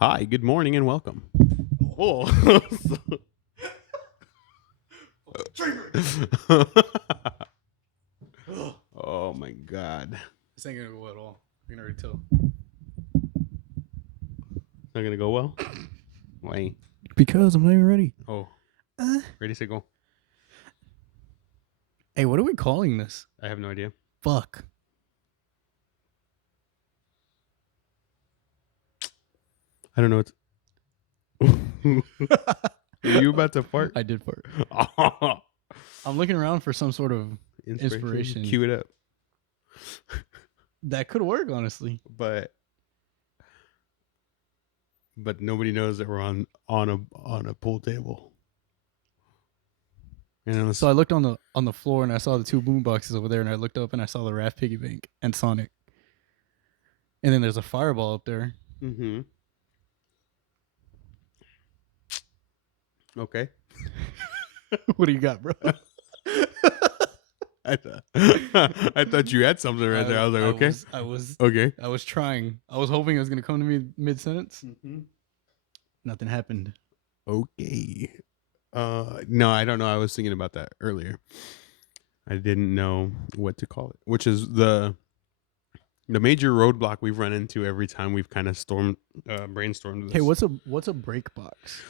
Hi, good morning, and welcome. Oh, oh my God! This ain't gonna go at all. I can already tell. Not gonna go well. Why? Because I'm not even ready. Oh, ready, set, go. Hey, what are we calling this? I have no idea. Fuck. I don't know. Are you about to fart? I did fart. I'm looking around for some sort of Inspiration. Cue it up. that could work, honestly. But nobody knows that we're on a pool table. And So I looked on the floor and I saw the two boom boxes over there, and I looked up and I saw the Raft Piggy Bank and Sonic. And then there's a fireball up there. Mm-hmm. Okay. What do you got, bro? I thought you had something right there. I was like, okay. I was trying. I was hoping it was gonna come to me mid sentence. Mm-hmm. Nothing happened. Okay. No, I don't know. I was thinking about that earlier. I didn't know what to call it, which is the major roadblock we've run into every time we've kind of brainstormed this. Hey, what's a break box?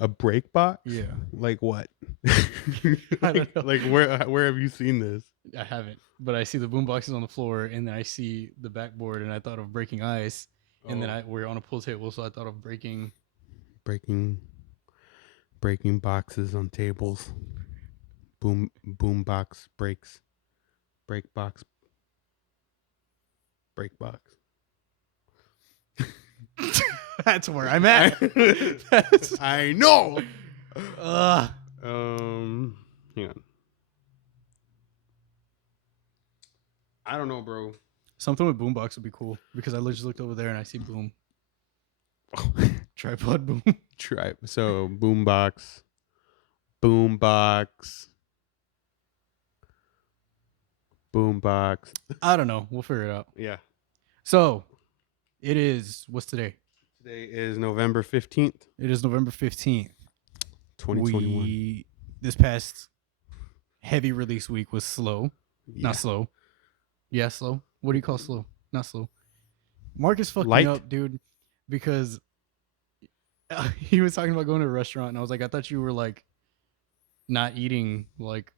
A break box? Yeah. Like what? I don't know. Like where have you seen this? I haven't, but I see the boom boxes on the floor, and then I see the backboard, and I thought of breaking ice, and then we're on a pool table, so I thought of breaking boxes on tables. Boom box breaks. Break box. That's where I'm at. I know. Hang on. I don't know, bro. Something with boombox would be cool because I just looked over there and I see boom. Tripod boom. So boombox. I don't know. We'll figure it out. Yeah. So it is. What's today? Today is November 15th. It is November 15th. 2021. This past heavy release week was slow. Yeah. Not slow. Yeah, slow. What do you call slow? Not slow. Marcus fucked me up, dude, because he was talking about going to a restaurant, and I was like, I thought you were like not eating like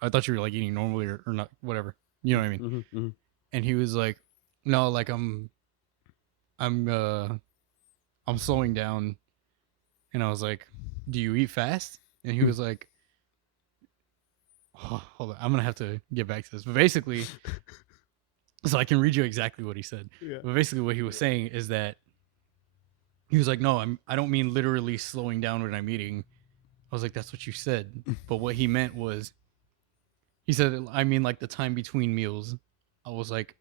I thought you were like eating normally or not, whatever. You know what I mean? Mm-hmm, mm-hmm. And he was like, no, like I'm slowing down. And I was like, do you eat fast? And he was like, oh, hold on, I'm gonna have to get back to this. But basically, so I can read you exactly what he said. Yeah. But basically what he was saying is that he was like, no, I don't mean literally slowing down when I'm eating. I was like, that's what you said. But what he meant was, he said, I mean like the time between meals. I was like,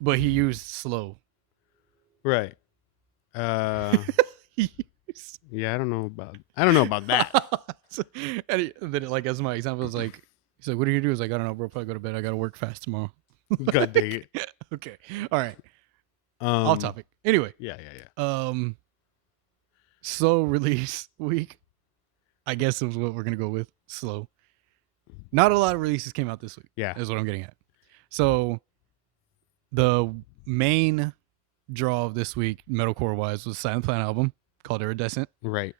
but he used slow. Right. Yeah, I don't know about that. And then, like, as my example was like, he's like, what are you gonna do? I was like, I don't know, bro. Probably go to bed. I gotta work fast tomorrow. God dang it. Okay. All right. Off topic. Anyway. Yeah. Slow release week, I guess is what we're gonna go with. Slow. Not a lot of releases came out this week. Yeah, is what I'm getting at. So the main draw of this week, metalcore wise, was a Silent Planet album called Iridescent. Right.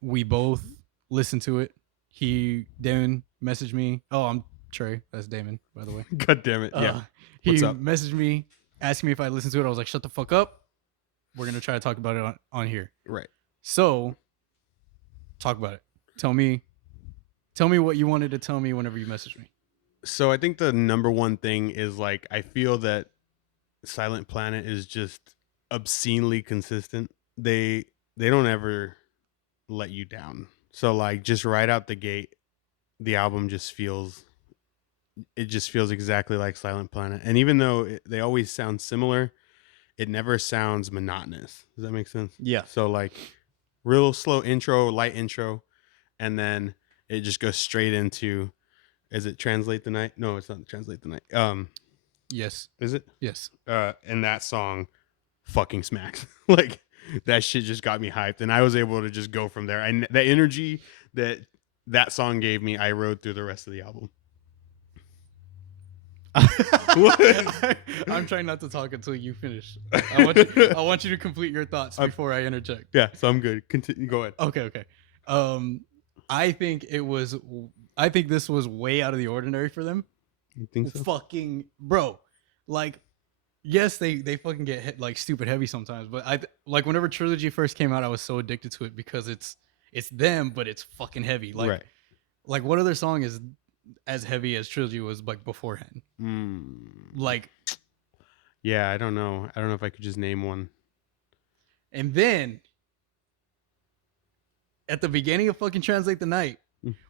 We both listened to it. Damon messaged me. Oh, I'm Tre. That's Daemon, by the way. God damn it. Yeah. He messaged me asking me if I listened to it. I was like, shut the fuck up. We're going to try to talk about it on here. Right. So, talk about it. Tell me what you wanted to tell me whenever you messaged me. So I think the number one thing is, like, I feel that Silent Planet is just obscenely consistent. They don't ever let you down. So, like, just right out the gate, the album just feels exactly like Silent Planet. And even though they always sound similar, it never sounds monotonous. Does that make sense? Yeah. So, like, real slow intro, light intro, and then it just goes straight into, is it Translate the Night? No, it's not Translate the Night. Yes. Is it? Yes. And that song fucking smacks. Like that shit just got me hyped, and I was able to just go from there. And the energy that song gave me, I rode through the rest of the album. I'm trying not to talk until you finish. I want you to complete your thoughts before I interject. Yeah, so I'm good. Continue. Go ahead. Okay. I think this was way out of the ordinary for them. You think so? Fucking bro, like, yes, they fucking get hit, like, stupid heavy sometimes, but like whenever Trilogy first came out, I was so addicted to it because it's them, but it's fucking heavy. Like, right. Like, what other song is as heavy as Trilogy was like beforehand? Like, yeah, I don't know if I could just name one. And then at the beginning of fucking Translate the Night,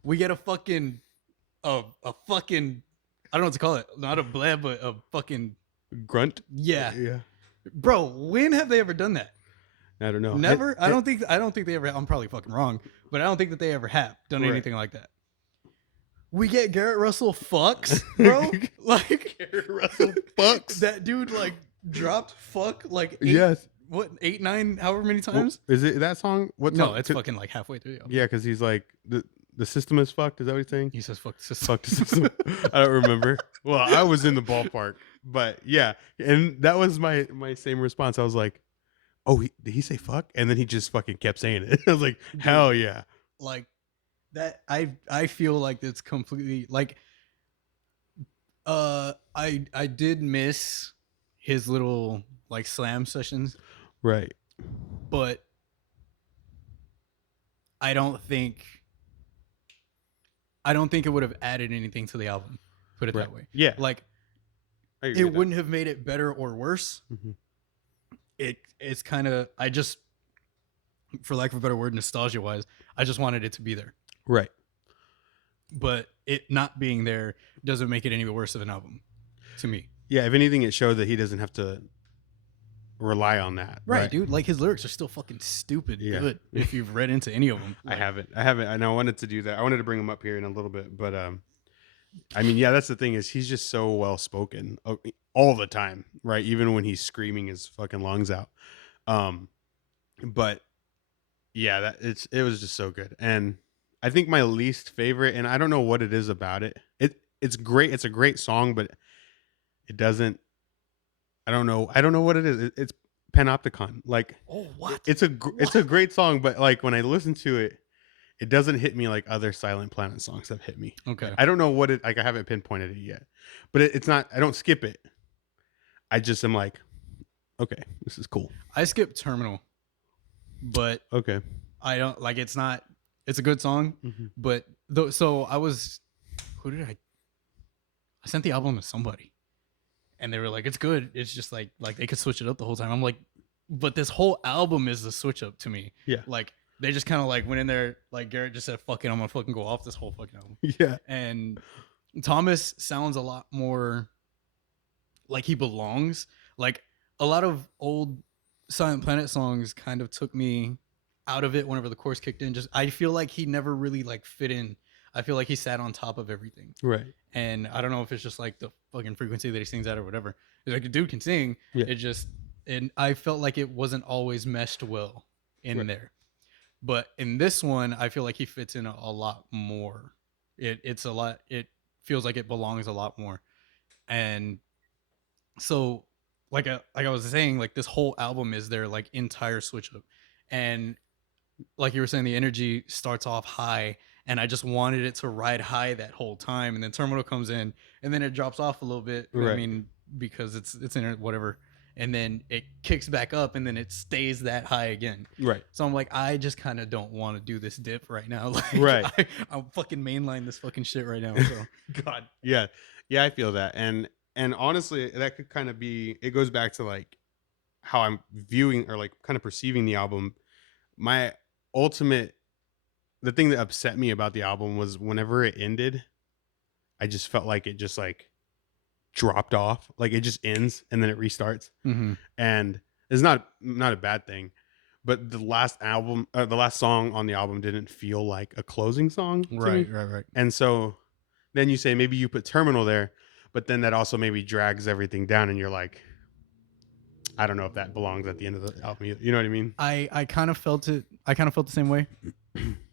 we get a fucking I don't know what to call it. Not a blab, but a fucking grunt. Yeah. Yeah. Bro, when have they ever done that? I don't know. Never. I don't think they ever. I'm probably fucking wrong, but I don't think that they ever have done anything like that. We get Garrett Russell fucks, bro. Like Garrett Russell fucks. That dude like dropped fuck like 8, 9, however many times. Is it that song? What No, song? it's fucking like halfway through. Yeah, because he's like the system is fucked. Is that what he's saying? He says fuck the system. Fuck the system. I don't remember. Well, I was in the ballpark, but yeah, and that was my same response. I was like, oh, did he say fuck? And then he just fucking kept saying it. I was like, hell yeah. Like that. I feel like it's completely like. I did miss his little like slam sessions, right? But I don't think it would have added anything to the album. Put it that way. Yeah. Like it wouldn't have made it better or worse. Mm-hmm. It's kind of, I just, for lack of a better word, nostalgia wise, I just wanted it to be there. Right. But it not being there doesn't make it any worse of an album to me. Yeah. If anything, it showed that he doesn't have to rely on that. Right, dude. Like his lyrics are still fucking stupid good if you've read into any of them. Like, I haven't. And I wanted to do that. I wanted to bring him up here in a little bit, but I mean, yeah, that's the thing is he's just so well spoken all the time, right? Even when he's screaming his fucking lungs out. But yeah, it was just so good. And I think my least favorite, and I don't know what it is about it. It's great. It's a great song, but it doesn't. I don't know what it is. It's Panopticon. Like, oh, what? It's a great song, but like when I listen to it, it doesn't hit me like other Silent Planet songs have hit me. Okay. I don't know what it, like I haven't pinpointed it yet, but it's not, I don't skip it. I just am like, okay, this is cool. I skip Terminal, but okay. I don't like, it's a good song, but so I sent the album to somebody and they were like, it's good. It's just like they could switch it up the whole time. I'm like, but this whole album is a switch up to me. Yeah. Like, they just kind of like went in there, like Garrett just said, fuck it, I'm gonna fucking go off this whole fucking album. Yeah. And Thomas sounds a lot more like he belongs. Like a lot of old Silent Planet songs kind of took me out of it whenever the chorus kicked in. Just I feel like he never really like fit in. I feel like he sat on top of everything. Right. And I don't know if it's just like the fucking frequency that he sings at or whatever. It's like the dude can sing. Yeah. And I felt like it wasn't always meshed well in there. But in this one, I feel like he fits in a lot more. It feels like it belongs a lot more. And so like I was saying, like this whole album is their like entire switch up. And like you were saying, the energy starts off high and I just wanted it to ride high that whole time. And then Terminal comes in and then it drops off a little bit. Right. I mean, because it's in whatever. And then it kicks back up and then it stays that high again. Right. So I'm like, I just kind of don't want to do this dip right now. Like, right. I'm fucking mainline this fucking shit right now. So. God. Yeah. Yeah, I feel that. And honestly, that could kind of be, it goes back to like how I'm viewing or like kind of perceiving the album. My ultimate, the thing that upset me about the album was whenever it ended, I just felt like it just like dropped off, like it just ends and then it restarts. And it's not a bad thing, but the last song on the album didn't feel like a closing song. Right. And so then you say maybe you put Terminal there, but then that also maybe drags everything down, and you're like, I don't know if that belongs at the end of the album. You know what I mean? I kind of felt it. I kind of felt the same way,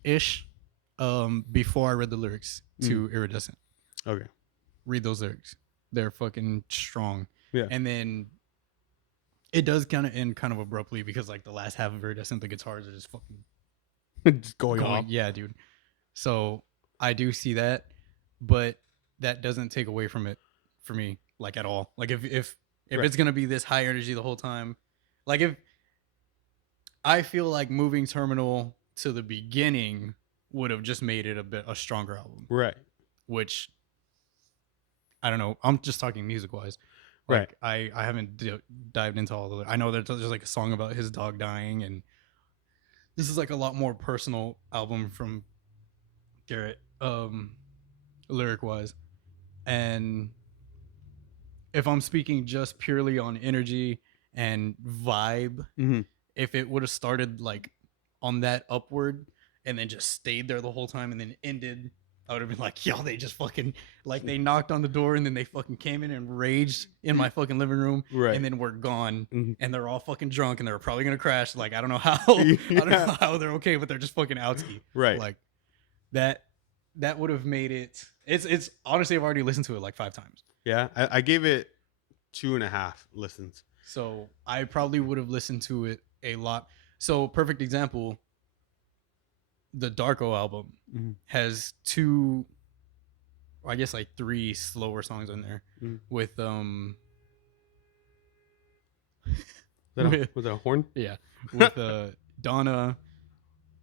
ish. Before I read the lyrics to Iridescent. Okay. Read those lyrics. They're fucking strong. Yeah. And then it does kind of end kind of abruptly because like the last half of Iridescent, the guitars are just fucking just going off. Yeah, dude. So I do see that, but that doesn't take away from it for me, like at all. Like if Right. it's gonna be this high energy the whole time, like if I feel like moving Terminal to the beginning would have just made it a stronger album. Right. Which I don't know. I'm just talking music wise. Like I haven't dived into all the. I know there's like a song about his dog dying, and this is like a lot more personal album from Garrett, lyric wise. And if I'm speaking just purely on energy and vibe, if it would have started like on that upward and then just stayed there the whole time and then ended, I would have been like, yo, they just fucking, like, they knocked on the door and then they fucking came in and raged in my fucking living room, right. and then we're gone, and they're all fucking drunk and they're probably gonna crash. Like, I don't know how, I don't know how they're okay, but they're just fucking outsky. Right. Like that would have made it. It's honestly, I've already listened to it like 5 times. Yeah, I gave it 2.5 listens. So I probably would have listened to it a lot. So perfect example. The Darko album has 2, I guess like 3 slower songs in there with was that a horn? Yeah, with Donna,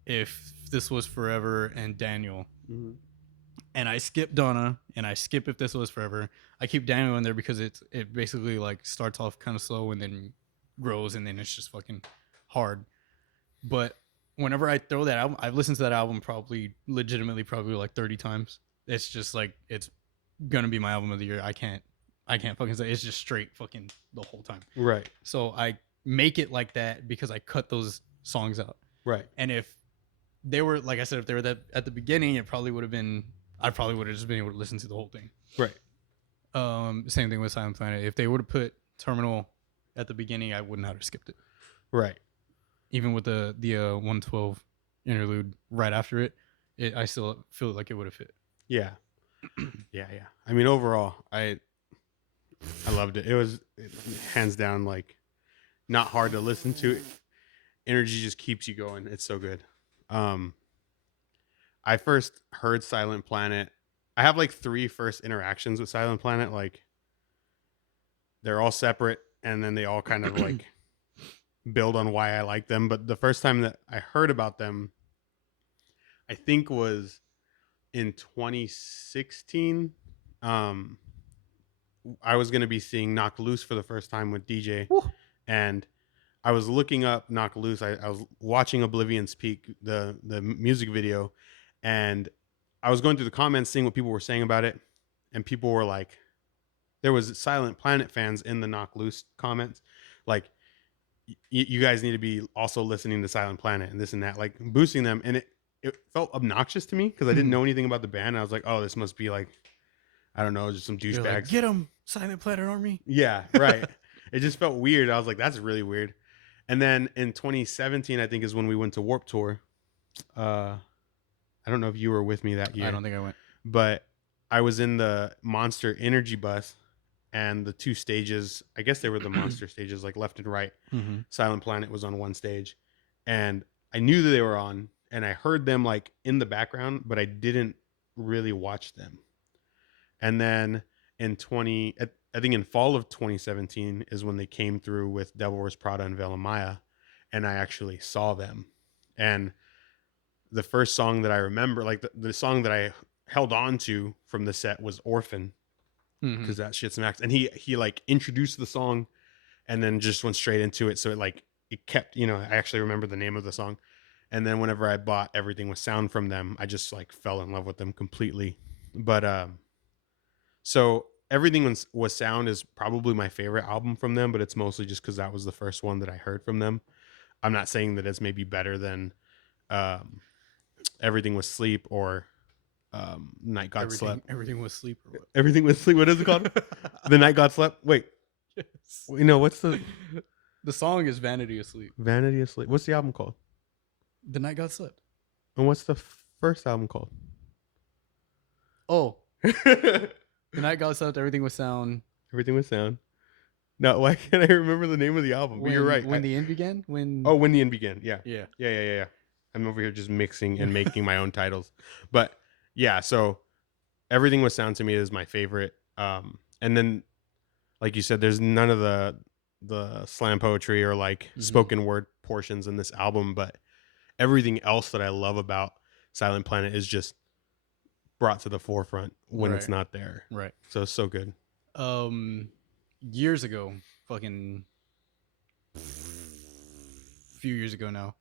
If This Was Forever, and Daniel. And I skip Donna and I skip If This Was Forever. I keep Daniel in there because it basically like starts off kind of slow and then grows and then it's just fucking hard. But whenever I throw that album, I've listened to that album probably like 30 times. It's just like, it's gonna be my album of the year. I can't fucking say it's just straight fucking the whole time. Right. So I make it like that because I cut those songs out. Right. And if they were, like I said, if they were that at the beginning, I probably would have just been able to listen to the whole thing. Right. Same thing with Silent Planet. If they would have put Terminal at the beginning, I wouldn't have skipped it. Right. Even with the 112 interlude right after it, I still feel like it would have fit. Yeah. Yeah. I mean, overall, I loved it. It was hands down like not hard to listen to. Energy just keeps you going. It's so good. I first heard Silent Planet. I have like 3 first interactions with Silent Planet. Like they're all separate and then they all kind of like build on why I like them. But the first time that I heard about them, I think was in 2016. I was going to be seeing Knock Loose for the first time with DJ. Woo. And I was looking up Knock Loose. I was watching Oblivion's Peak, the music video, and I was going through the comments, seeing what people were saying about it. And people were like, there was Silent Planet fans in the Knock Loose comments. Like, you guys need to be also listening to Silent Planet and this and that, like boosting them. And it felt obnoxious to me because I didn't know anything about the band. And I was like, oh, this must be like, I don't know, just some douchebags. Like, get them, Silent Planet Army. Yeah, right. It just felt weird. I was like, that's really weird. And then in 2017, I think is when we went to Warped Tour. I don't know if you were with me that year. I don't think I went. But I was in the Monster Energy bus. And the 2 stages, I guess they were the monster stages, like left and right. Silent Planet was on one stage. And I knew that they were on. And I heard them like in the background, but I didn't really watch them. And then in I think in fall of 2017 is when they came through with Devil Wears Prada and Veil of Maya. And I actually saw them. And the first song that I remember, like the song that I held on to from the set was Orphan. Because that shit's max. And he like introduced the song and then just went straight into it. So it kept, I actually remember the name of the song. And then whenever I bought Everything With Sound from them, I just like fell in love with them completely. But so Everything Was Sound is probably my favorite album from them, but it's mostly just because that was the first one that I heard from them. I'm not saying that it's maybe better than Everything Was Sleep or Night God Slept. Everything was sleep or what? Everything was sleep. What is it called? The Night God Slept. Wait, Yes. you know what's the song is Vanity Asleep. Vanity Asleep? What's the album called? The Night God Slept. And what's the first album called? Oh, The Night God Slept. Everything was sound. Everything was sound. No, why can't I remember the name of the album? But you're right. When the end began. When the end began. Yeah. Yeah. Yeah. I'm over here just mixing and making my own titles. But yeah, so Everything Was Sound to me is my favorite. And then, like you said, there's none of the slam poetry or like spoken word portions in this album, but everything else that I love about Silent Planet is just brought to the forefront when it's not there. Right. So it's so good. Years ago, fucking few years ago now,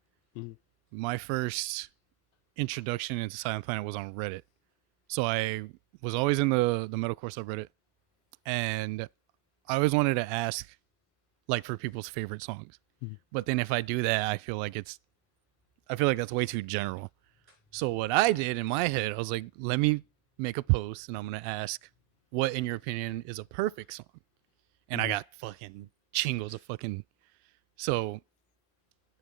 my first introduction into Silent Planet was on Reddit. So I was always in the Metalcore subreddit, and I always wanted to ask, like, for people's favorite songs. But then if I do that, I feel like that's way too general. So what I did in my head, I was like, let me make a post, and I'm gonna ask, what in your opinion is a perfect song? And I got fucking chingos of fucking. So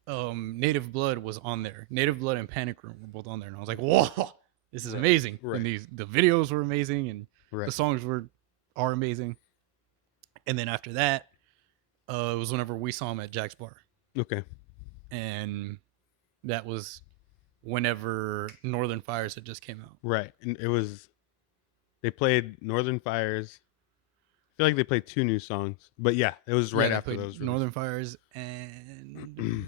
Native Blood was on there. Native Blood and Panic Room were both on there, and I was like, whoa, this is amazing. And the videos were amazing, and the songs are amazing. And then after that, it was whenever we saw him at Jack's Bar. Okay. And that was whenever Northern Fires had just came out. Right. And they played Northern Fires. I feel like they played 2 new songs. But yeah, it was right after those. Northern Fires and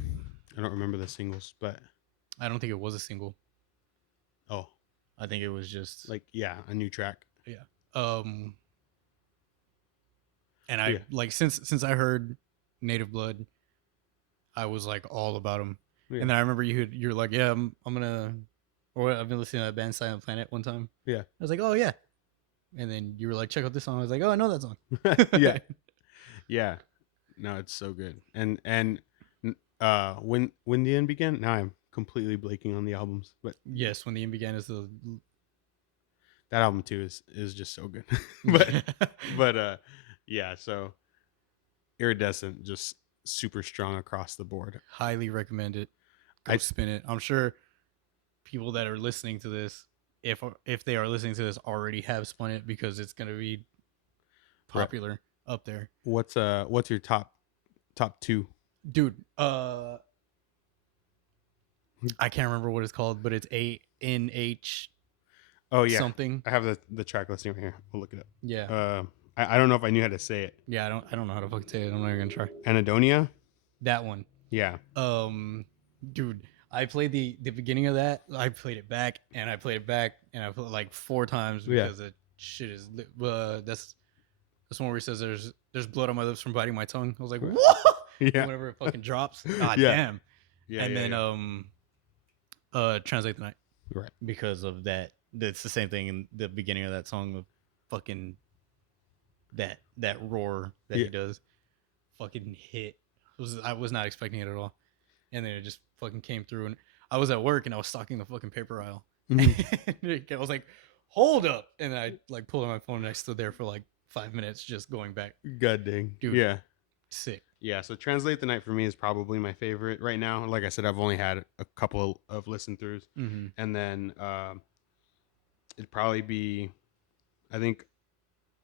I don't remember the singles, but I don't think it was a single. Oh. I think it was just like, yeah, a new track. Yeah. And I like since I heard Native Blood, I was like all about him. Yeah. And then I remember you're like, yeah, I'm gonna, or I've been listening to that band Silent Planet one time. Yeah. I was like, oh yeah. And then you were like, check out this song. I was like, oh, I know that song. Yeah. Yeah. No, it's so good. And when the end began, now I'm completely blanking on the albums, but yes, When the End Began is that album too is just so good. but yeah, so Iridescent, just super strong across the board. Highly recommend it. Go spin it. I'm sure people that are listening to this, if they are listening to this, already have spun it because it's gonna be popular up there. What's your top 2? Dude, I can't remember what it's called, but it's ANH. Oh yeah, something. I have the track listing right here. We'll look it up. Yeah. I don't know if I knew how to say it. Yeah, I don't know how to fucking say it. I'm not even gonna try. Anadonia. That one. Yeah. Dude, I played the beginning of that. I played it back and I played it back and I played it like 4 times because the shit is. That's one where he says there's blood on my lips from biting my tongue. I was like, what? Yeah. Whenever it fucking drops. God damn. Yeah. And then Translate the Night. Right. Because of that. It's the same thing in the beginning of that song of fucking that roar that he does. Fucking hit. I was not expecting it at all. And then it just fucking came through, and I was at work and I was stocking the fucking paper aisle. I was like, hold up. And I like pulled out my phone and I stood there for like 5 minutes just going back. God dang. Dude. Yeah. Sick. Yeah, so Translate the Night for me is probably my favorite right now. Like I said, I've only had a couple of listen throughs. And then it'd probably be, I think,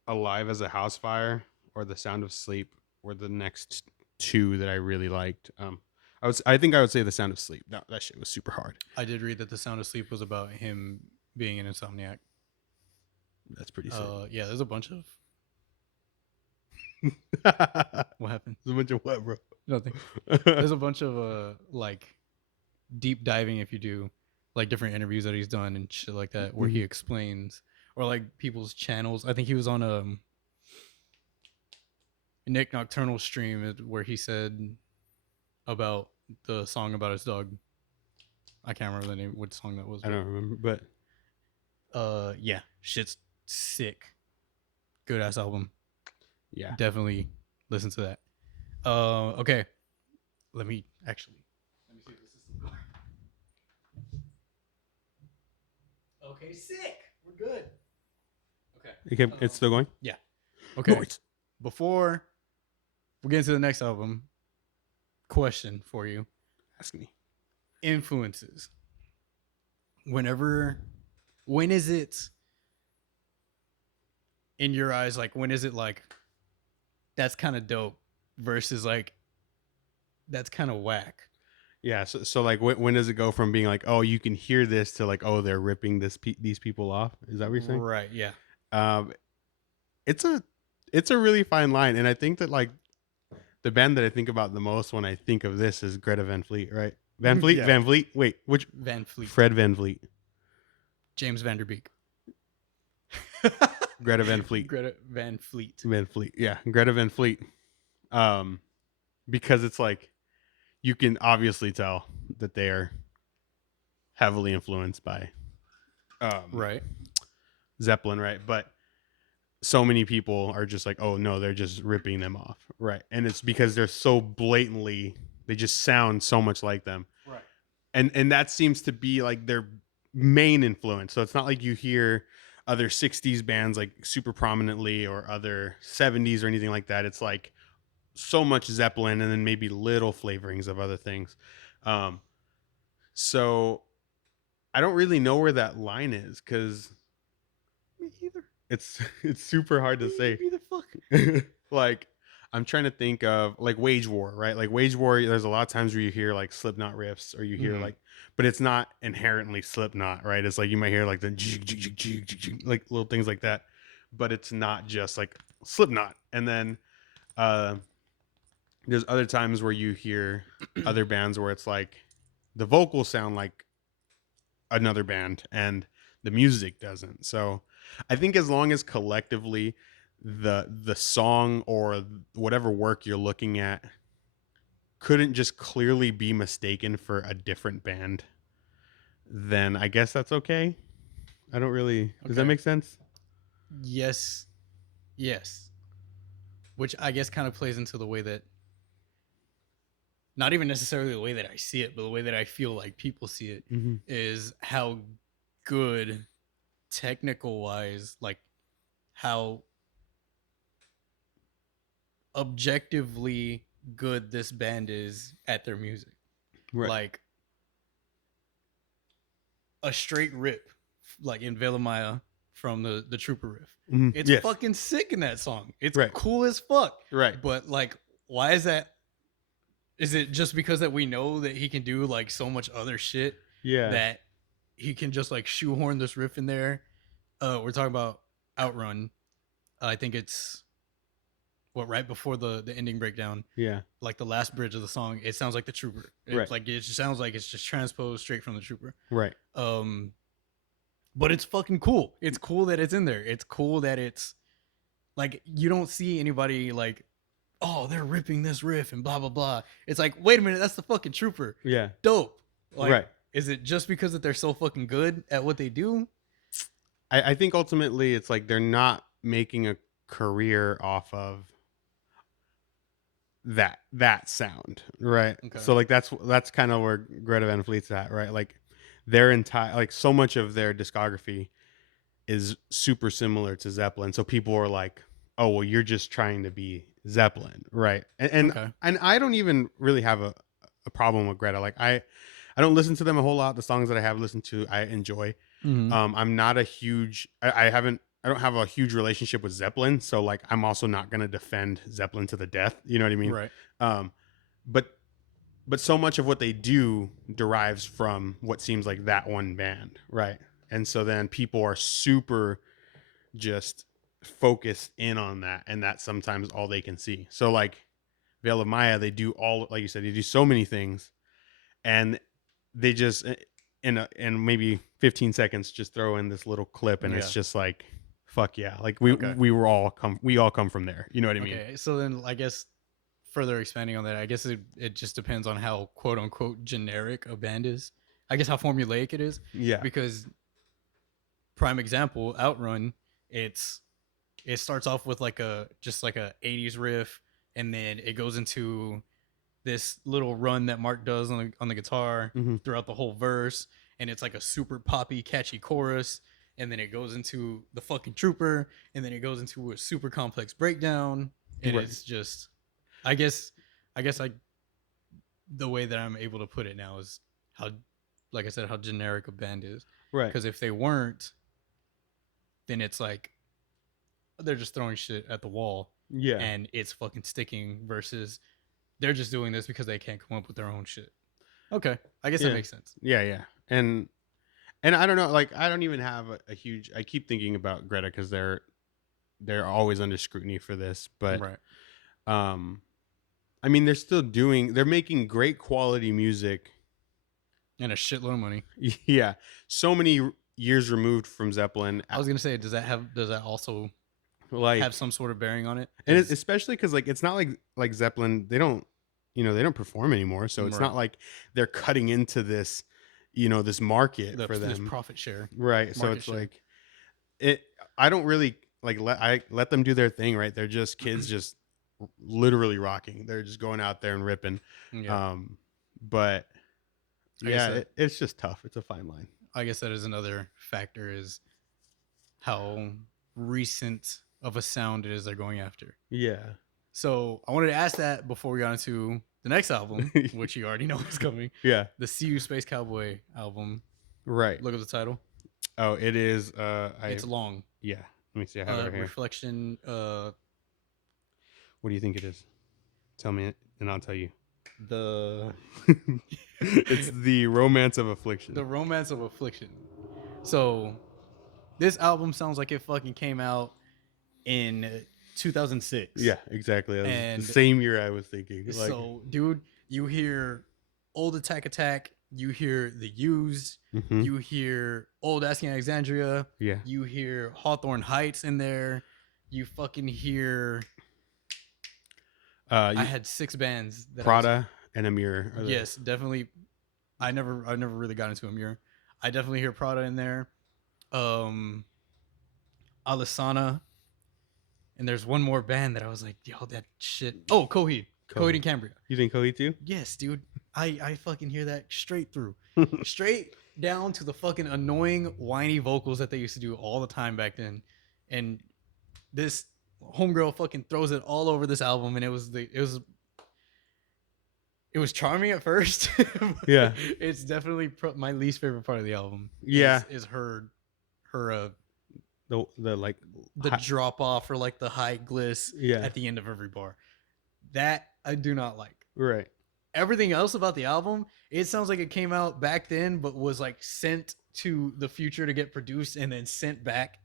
Alive as a House Fire or The Sound of Sleep were the next 2 that I really liked. I think I would say The Sound of Sleep. That shit was super hard. I did read that The Sound of Sleep was about him being an insomniac. That's pretty sick. Yeah, there's a bunch of. What happened? There's a bunch of what, bro? Nothing. There's a bunch of like deep diving, if you do, like different interviews that he's done and shit like that, where he explains, or like people's channels. I think he was on a Nick Nocturnal stream where he said about the song about his dog. I can't remember the name, what song that was. I don't remember, but yeah, shit's sick. Good ass album. Yeah, definitely listen to that. Okay, let me see if this is. Okay, sick. good. Okay. It's still going? Yeah. Okay. Noise. Before we get into the next album, question for you. Ask me. Influences. When is it in your eyes, like, when is it like, that's kind of dope versus like, that's kind of whack? Yeah, so like when does it go from being like, oh, you can hear this to like, oh, they're ripping these people off? Is that what you're saying? Right, yeah. Um, it's a really fine line, and I think that like the band that I think about the most when I think of this is Greta Van Fleet, right? Van Fleet, Yeah. Van Fleet. Wait, which Van Fleet. Fred Van Fleet, James Vanderbeek. Greta Van Fleet, Greta Van Fleet. Van Fleet. Yeah, Greta Van Fleet. Because it's like you can obviously tell that they are heavily influenced by Right. Zeppelin, right? But so many people are just like, oh no, they're just ripping them off, right? And it's because they're so blatantly, they just sound so much like them, Right. And that seems to be like their main influence. So it's not like you hear other 60s bands like super prominently or other 70s or anything like that. It's like so much Zeppelin and then maybe little flavorings of other things. So I don't really know where that line is because Me either. it's super hard to say. Me the fuck. Like I'm trying to think of like Wage War, right? Like Wage War, there's a lot of times where you hear like Slipknot riffs or you hear like, but it's not inherently Slipknot, right? It's like you might hear like the like little things like that, but it's not just like Slipknot. And then there's other times where you hear other bands where it's like the vocals sound like another band and the music doesn't. So I think as long as collectively the song or whatever work you're looking at couldn't just clearly be mistaken for a different band, then I guess that's okay. I don't really. Does that make sense? Yes. Which I guess kind of plays into the way that, not even necessarily the way that I see it, but the way that I feel like people see it, is how good technical wise, like how objectively good this band is at their music. Right. Like a straight rip, like in Veil of Maya from the Trooper riff. It's fucking sick in that song. It's cool as fuck. Right. But like, why is that? Is it just because that we know that he can do like so much other shit? Yeah. That he can just like shoehorn this riff in there. We're talking about Outrun. I think it's right before the ending breakdown. Yeah. Like the last bridge of the song, it sounds like the Trooper. Right. Like it just sounds like it's just transposed straight from the Trooper. Right. But it's fucking cool. It's cool that it's in there. It's cool that it's like you don't see anybody like, oh, they're ripping this riff and blah blah blah. It's like, wait a minute, that's the fucking Trooper. Yeah. Dope. Like, right. Is it just because that they're so fucking good at what they do? I think ultimately it's like they're not making a career off of that sound, right? Okay. So like that's kind of where Greta Van Fleet's at, right? Like their entire, like so much of their discography is super similar to Zeppelin. So people are like, oh, well, you're just trying to be Zeppelin, right? And I don't even really have a problem with Greta. Like I don't listen to them a whole lot. The songs that I have listened to, I enjoy. I'm not a huge, I don't have a huge relationship with Zeppelin, so like I'm also not gonna defend Zeppelin to the death. You know what I mean? Right. But so much of what they do derives from what seems like that one band, right? And so then people are super just focused in on that, and that's sometimes all they can see. So like Veil of Maya, they do all, like you said, they do so many things, and they just in maybe 15 seconds just throw in this little clip, and it's just like, fuck yeah, like we all come from there. You know what I mean? Okay, so then I guess further expanding on that, I guess it just depends on how quote unquote generic a band is. I guess how formulaic it is. Yeah. Because prime example, Outrun, it starts off with like a 80s riff, and then it goes into this little run that Mark does on the guitar throughout the whole verse, and it's like a super poppy, catchy chorus, and then it goes into the fucking Trooper, and then it goes into a super complex breakdown, and it's just, I guess the way that I'm able to put it now is how, like I said, how generic a band is. Right. Because if they weren't, then it's like they're just throwing shit at the wall. Yeah. And it's fucking sticking versus they're just doing this because they can't come up with their own shit. Okay. I guess that makes sense. Yeah, yeah. And I don't know, like I don't even have a huge, I keep thinking about Greta because they're always under scrutiny for this, but right. I mean they're making great quality music and a shitload of money. Yeah. So many years removed from Zeppelin. I was gonna say, does that also like have some sort of bearing on it? And especially because like it's not like Zeppelin, they don't perform anymore, so it's not like they're cutting into this this market for them, this profit share, right? So it's share. Like it, I don't really like let them do their thing, right? They're just kids just literally rocking, they're just going out there and ripping. But yeah, it's just tough. It's a fine line. I guess that is another factor, is how recent of a sound it is they're going after. Yeah. So I wanted to ask that before we got into the next album, which you already know is coming. Yeah. The SeeYouSpaceCowboy album. Right. Look at the title. Oh, it is. It's long. Yeah. Let me see. I have it right here. Reflection. What do you think it is? Tell me it, and I'll tell you. It's the Romance of Affliction. The Romance of Affliction. So, this album sounds like it fucking came out in 2006. Yeah, exactly. And the same year I was thinking. Like, so, dude, you hear Old Attack, you hear The Used, you hear Old Asking Alexandria, you hear Hawthorne Heights in there, you fucking hear... I had 6 bands. That Prada and Amir. Yes, definitely. I never really got into Amir. I definitely hear Prada in there. Alisana. And there's one more band that I was like, yo, that shit. Oh, Cohen and Cambria. You think Cohen too? Yes, dude. I fucking hear that straight through. Straight down to the fucking annoying, whiny vocals that they used to do all the time back then. And this homegirl fucking throws it all over this album, and it was charming at first. Yeah, it's definitely my least favorite part of the album. Yeah, is her the drop off, or like the high gliss at the end of every bar. That I do not like. Right. Everything else about the album, it sounds like it came out back then, but was like sent to the future to get produced and then sent back.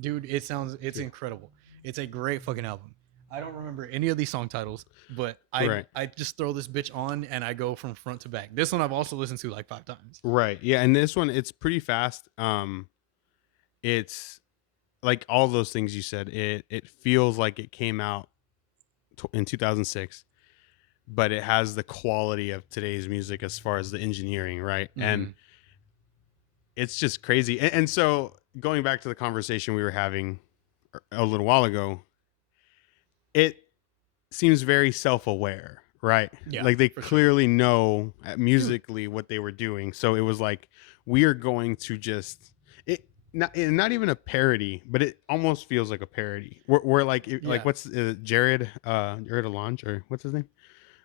Dude, it's incredible. It's a great fucking album. I don't remember any of these song titles, but I just throw this bitch on and I go from front to back. This one I've also listened to like 5 times. Right. Yeah, and this one, it's pretty fast. It's like all those things you said. It feels like it came out in 2006, but it has the quality of today's music as far as the engineering, right? And it's just crazy. And so going back to the conversation we were having a little while ago, it seems very self-aware, right? Yeah, like they clearly know musically what they were doing. So it was like, we are going to just not even a parody, but it almost feels like a parody. We're like like what's Jared Alonge, or what's his name?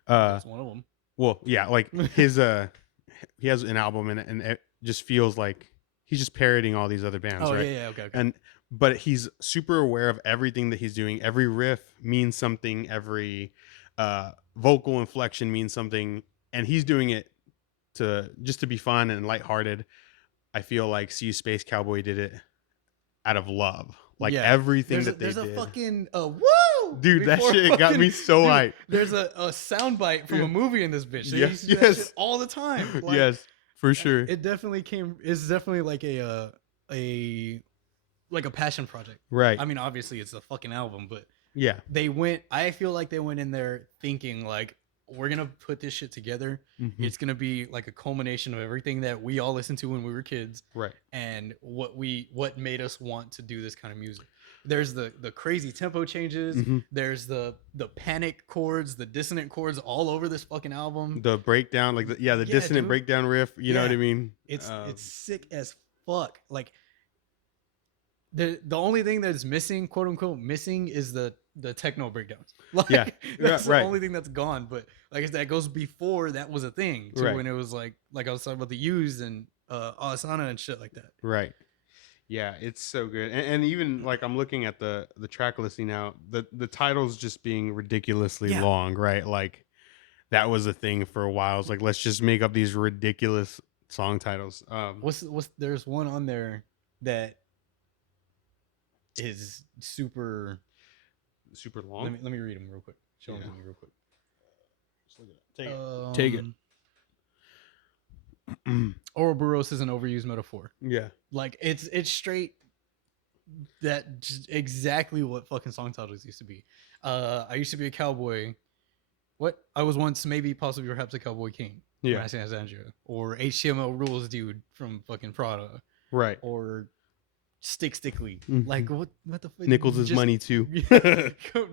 That's one of them. Well, yeah, like his he has an album, and it just feels like he's just parodying all these other bands, right? Yeah, okay. But he's super aware of everything that he's doing. Every riff means something. Every vocal inflection means something, and he's doing it to be fun and lighthearted. I feel like SeeYouSpaceCowboy did it out of love. Like everything that they did. There's a fucking woo! Dude, that shit got me so hyped. There's a soundbite from a movie in this bitch. They used to do that shit all the time. Like, yes, for sure. It definitely it's definitely like a passion project. Right. I mean, obviously it's a fucking album, but yeah. I feel like they went in there thinking like, we're going to put this shit together. It's going to be like a culmination of everything that we all listened to when we were kids. Right. And what made us want to do this kind of music. There's the crazy tempo changes. There's the panic chords, the dissonant chords all over this fucking album. The breakdown, like the dissonant breakdown riff. You know what I mean? It's sick as fuck. Like, the only thing that's missing, quote unquote, missing is the techno breakdowns. Like Yeah, that's the right, only thing that's gone. But like that goes before that was a thing too, right, when it was like I was talking about the Used and Asana and shit like that. right. Yeah, it's so good, and even like I'm looking at the track listing now, the titles just being ridiculously Yeah. long, right? Like that was a thing for a while. It's like let's just make up these ridiculous song titles. What's there's one on there that is super long. Let me read them real quick. Show them to me real quick. Take it. Take it. Ouroboros is an overused metaphor. Yeah. Like it's straight that just exactly what fucking song titles used to be. I used to be a cowboy. What? I was once maybe possibly perhaps a cowboy king. Yeah. From Alexandria. Or HTML rules dude from fucking Prada. Right. Or Stickly. Mm-hmm. Like what the fuck? Nichols is money too.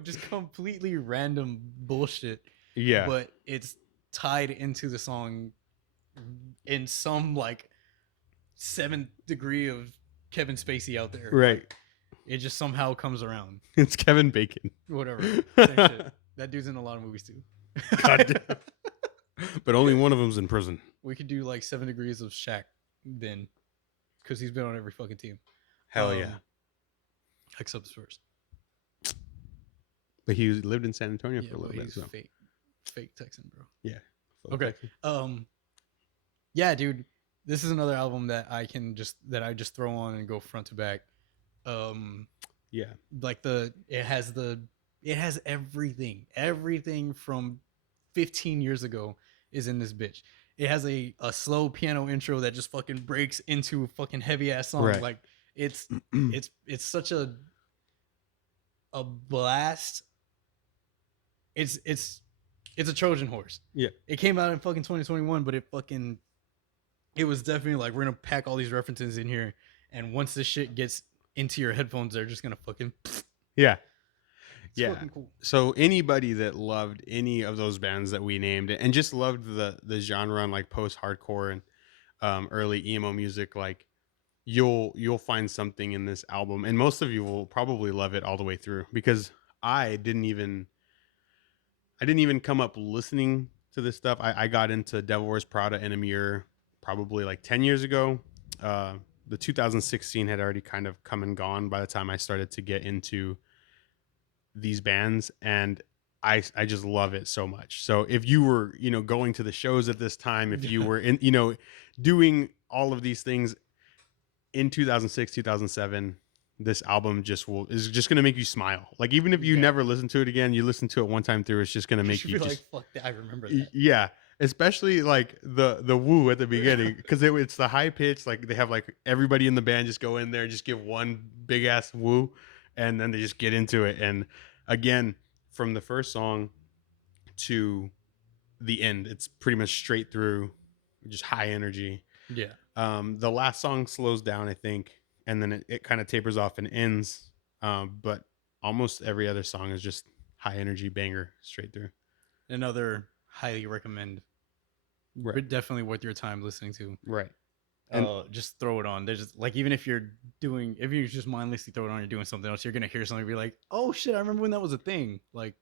Just completely random bullshit. Yeah. But it's tied into the song in some like 7th degree of Kevin Spacey out there. Right. Like, it just somehow comes around. It's Kevin Bacon. Whatever. Same shit. That dude's in a lot of movies too. God damn. But only one of them's in prison. We could do like 7 degrees of Shaq then. Because he's been on every fucking team. Hell yeah. Except Spurs. But he lived in San Antonio for a little bit. He's so. fake Texan, bro. Yeah. Okay. Yeah, dude. This is another album that I just throw on and go front to back. Yeah. Like it has everything from 15 years ago is in this bitch. It has a slow piano intro that just fucking breaks into a fucking heavy ass song. Right. Like it's such a blast. It's a Trojan horse. Yeah. It came out in fucking 2021, but it was definitely like, we're gonna pack all these references in here, and once this shit gets into your headphones, they're just gonna fucking yeah. It's fucking cool. So anybody that loved any of those bands that we named and just loved the genre and like post-hardcore and early emo music, like you'll find something in this album, and most of you will probably love it all the way through, because I didn't even come up listening to this stuff. I got into Devil Wears Prada and Amir probably like 10 years ago. The 2016 had already kind of come and gone by the time I started to get into these bands, and I just love it so much. So if you were, going to the shows at this time, if you were in, doing all of these things in 2006, 2007, this album is just going to make you smile. Like, even if you never listen to it again, you listen to it one time through, it's just going to make you be just like, fuck that, I remember that. Yeah. Especially like the woo at the beginning, because it's the high pitch. Like they have like everybody in the band just go in there and just give one big ass woo, and then they just get into it. And again, from the first song to the end, it's pretty much straight through, just high energy. Yeah. The last song slows down, I think, and then it kind of tapers off and ends. But almost every other song is just high energy banger straight through. Another highly recommend. Right. Definitely worth your time listening to. Right. And just throw it on. There's just like, even if you just mindlessly throw it on, you're doing something else, you're gonna hear something and be like, oh shit, I remember when that was a thing. Like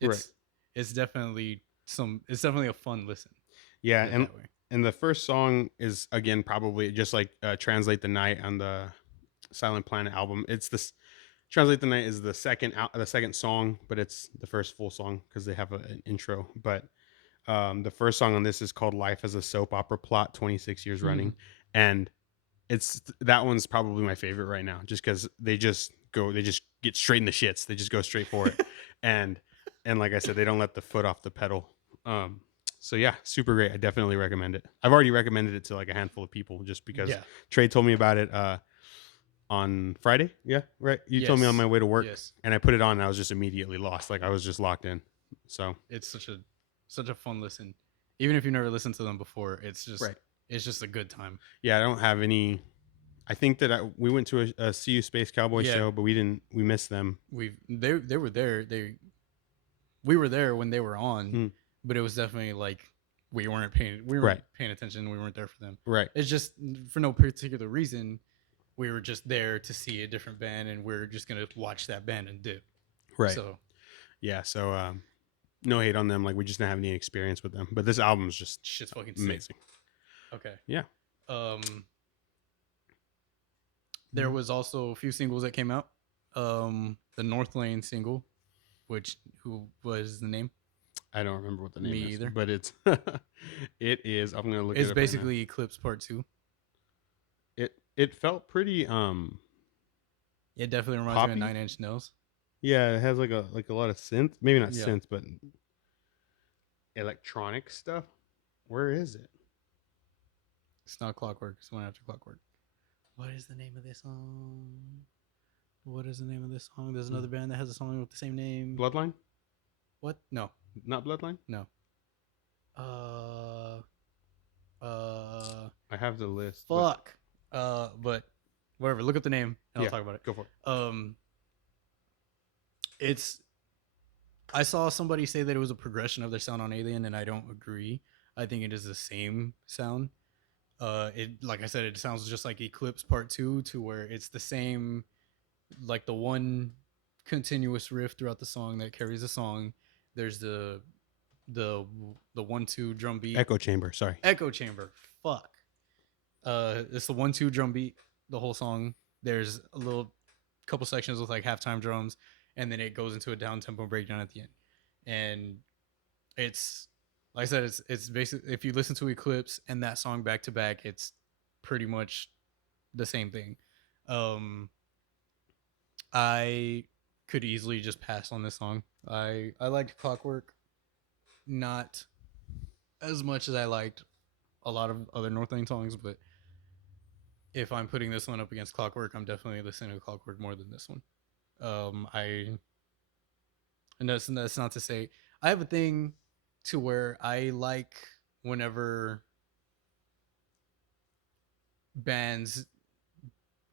it's definitely a fun listen. Yeah. And the first song is, again, probably just like Translate the Night on the Silent Planet album. It's this Translate the Night is the second song, but it's the first full song because they have an intro. But the first song on this is called Life as a Soap Opera Plot, 26 years running. And that one's probably my favorite right now, just because they just get straight in the shits. They just go straight for it. and like I said, they don't let the foot off the pedal. So yeah, super great. I definitely recommend it. I've already recommended it to like a handful of people just because Tre told me about it on Friday. Yeah, right. You told me on my way to work, and I put it on and I was just immediately lost. Like I was just locked in. So it's such a fun listen. Even if you've never listened to them before, it's just a good time. Yeah, I don't have any. I think that we went to a SeeYouSpaceCowboy show, but we missed them. They were there. We were there when they were on, but it was definitely like we weren't paying attention. We weren't there for them. Right. It's just for no particular reason. we were just there to see a different band, and we're just gonna watch that band and dip. Right. So yeah. So no hate on them. Like we just didn't have any experience with them, but this album's just shit's fucking amazing. Sick. Okay. Yeah. There was also a few singles that came out. The North Lane single, who was the name? I don't remember what the name is, either. but it's it is. I'm gonna look. It's it up basically Eclipse Part 2. It felt pretty It definitely reminds poppy? me of 9 Inch Nails. Yeah, it has like a lot of synth, maybe not Yeah. synth, but electronic stuff. Where is it? It's not Clockwork. It's one after Clockwork. What is the name of this song? There's another band that has a song with the same name. Bloodline? What? No. Not Bloodline? No. I have the list. Fuck. But whatever. Look up the name and I'll talk about it. Go for it. It's. I saw somebody say that it was a progression of their sound on Alien, and I don't agree. I think it is the same sound. It, like I said, it sounds just like Eclipse Part 2, to where it's the same, like the one continuous riff throughout the song that carries the song. There's the 1-2 drum beat. Echo chamber. Sorry. Echo chamber. Fuck. It's the 1-2 drum beat the whole song. There's a little couple sections with like halftime drums, and then it goes into a down tempo breakdown at the end. And it's, like I said, it's basically, if you listen to Eclipse and that song back to back, it's pretty much the same thing. I could easily just pass on this song. I liked Clockwork not as much as I liked a lot of other North Lane songs, but if I'm putting this one up against Clockwork, I'm definitely listening to Clockwork more than this one. And that's not to say I have a thing to where I like whenever bands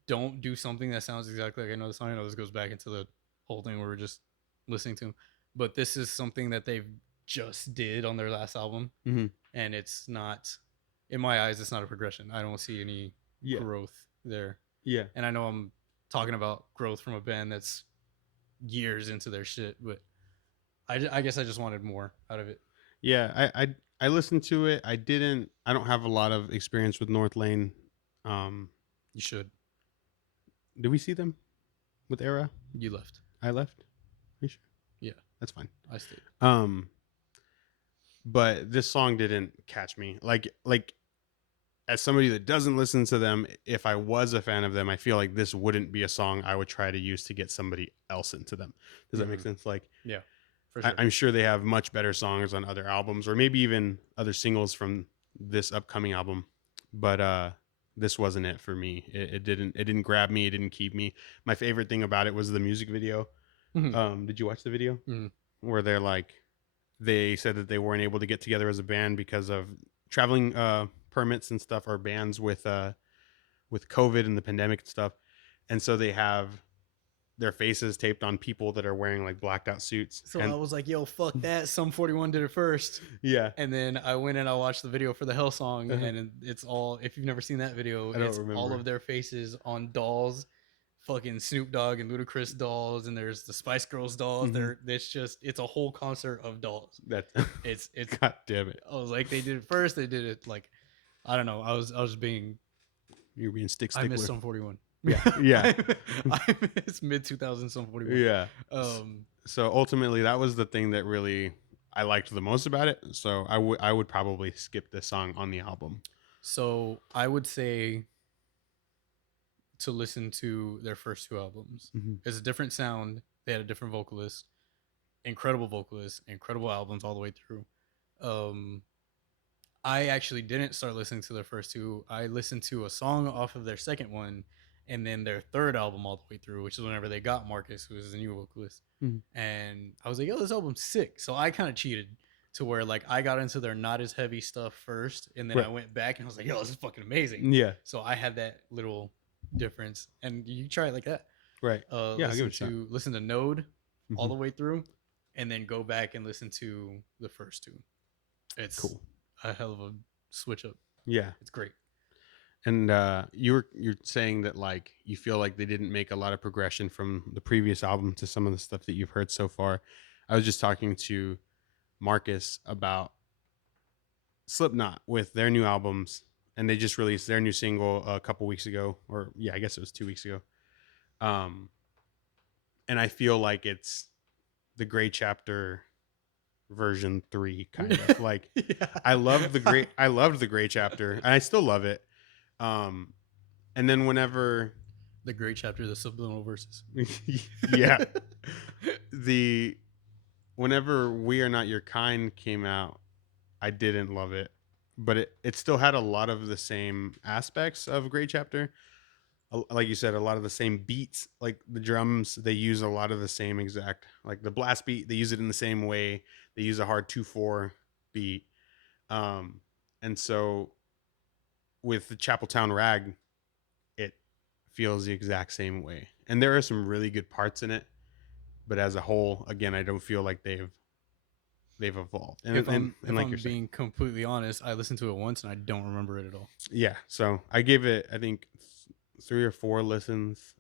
don't do something that sounds exactly like another song. I know this goes back into the whole thing we were just listening to, but this is something that they've just did on their last album, and it's not, in my eyes, it's not a progression. I don't see any growth there. Yeah. And I know I'm talking about growth from a band that's years into their shit, but I guess I just wanted more out of it. Yeah, I listened to it. I don't have a lot of experience with North Lane. You should. Did we see them with Era? You left. I left. Are you sure? Yeah, that's fine. I stayed. But this song didn't catch me. Like as somebody that doesn't listen to them, if I was a fan of them, I feel like this wouldn't be a song I would try to use to get somebody else into them. Does that make sense? Like, yeah, for sure. I'm sure they have much better songs on other albums, or maybe even other singles from this upcoming album. But this wasn't it for me. It didn't grab me. It didn't keep me. My favorite thing about it was the music video. Did you watch the video? Where they said that they weren't able to get together as a band because of traveling permits and stuff, or bans with COVID and the pandemic and stuff, and so they have their faces taped on people that are wearing like blacked out suits. So I was like, yo, fuck that. Sum 41 did it first. Yeah. And then I went and I watched the video for the Hell song, and it's all, if you've never seen that video, it's all of their faces on dolls, fucking Snoop Dogg and Ludacris dolls, and there's the Spice Girls dolls. It's a whole concert of dolls. It's God damn it. I was like, they did it first. They did it like, I don't know. I was being, you're being stickler. I missed Sum 41. Yeah. It's mid 2000s Sum 41. Yeah. So ultimately, that was the thing that really I liked the most about it. So I would probably skip this song on the album. So I would say to listen to their first two albums. It's a different sound. They had a different vocalist, incredible albums all the way through. I actually didn't start listening to their first two. I listened to a song off of their second one, and then their third album all the way through, which is whenever they got Marcus, who is the new vocalist. And I was like, yo, this album's sick. So I kind of cheated to where like I got into their not as heavy stuff first, and then I went back and I was like, yo, this is fucking amazing. Yeah. So I had that little difference, and you try it like that. Right. Yeah, I'll give it a shot. Listen to Node all the way through, and then go back and listen to the first two. It's cool. A hell of a switch up. Yeah. It's great. And you're saying that like you feel like they didn't make a lot of progression from the previous album to some of the stuff that you've heard so far. I was just talking to Marcus about Slipknot with their new albums, and they just released their new single a couple weeks ago, or yeah, I guess it was 2 weeks ago. Um, and I feel like it's the Gray Chapter version 3, kind of like. Yeah. I loved the Gray Chapter, and I still love it. Um, and then whenever The Great Chapter, the subliminal verses. yeah, the whenever We Are Not Your Kind came out, I didn't love it, but it still had a lot of the same aspects of Great Chapter. Like you said, a lot of the same beats, like the drums, they use a lot of the same exact, like the blast beat, they use it in the same way. They use a hard 2/4 beat. Um, and so with the Chapeltown Rag, it feels the exact same way. And there are some really good parts in it, but as a whole, again, I don't feel like they've evolved. And If and, I'm and if like I'm you're saying, being completely honest, I listened to it once and I don't remember it at all. yeah. So I gave it, I think, 3 or 4 listens.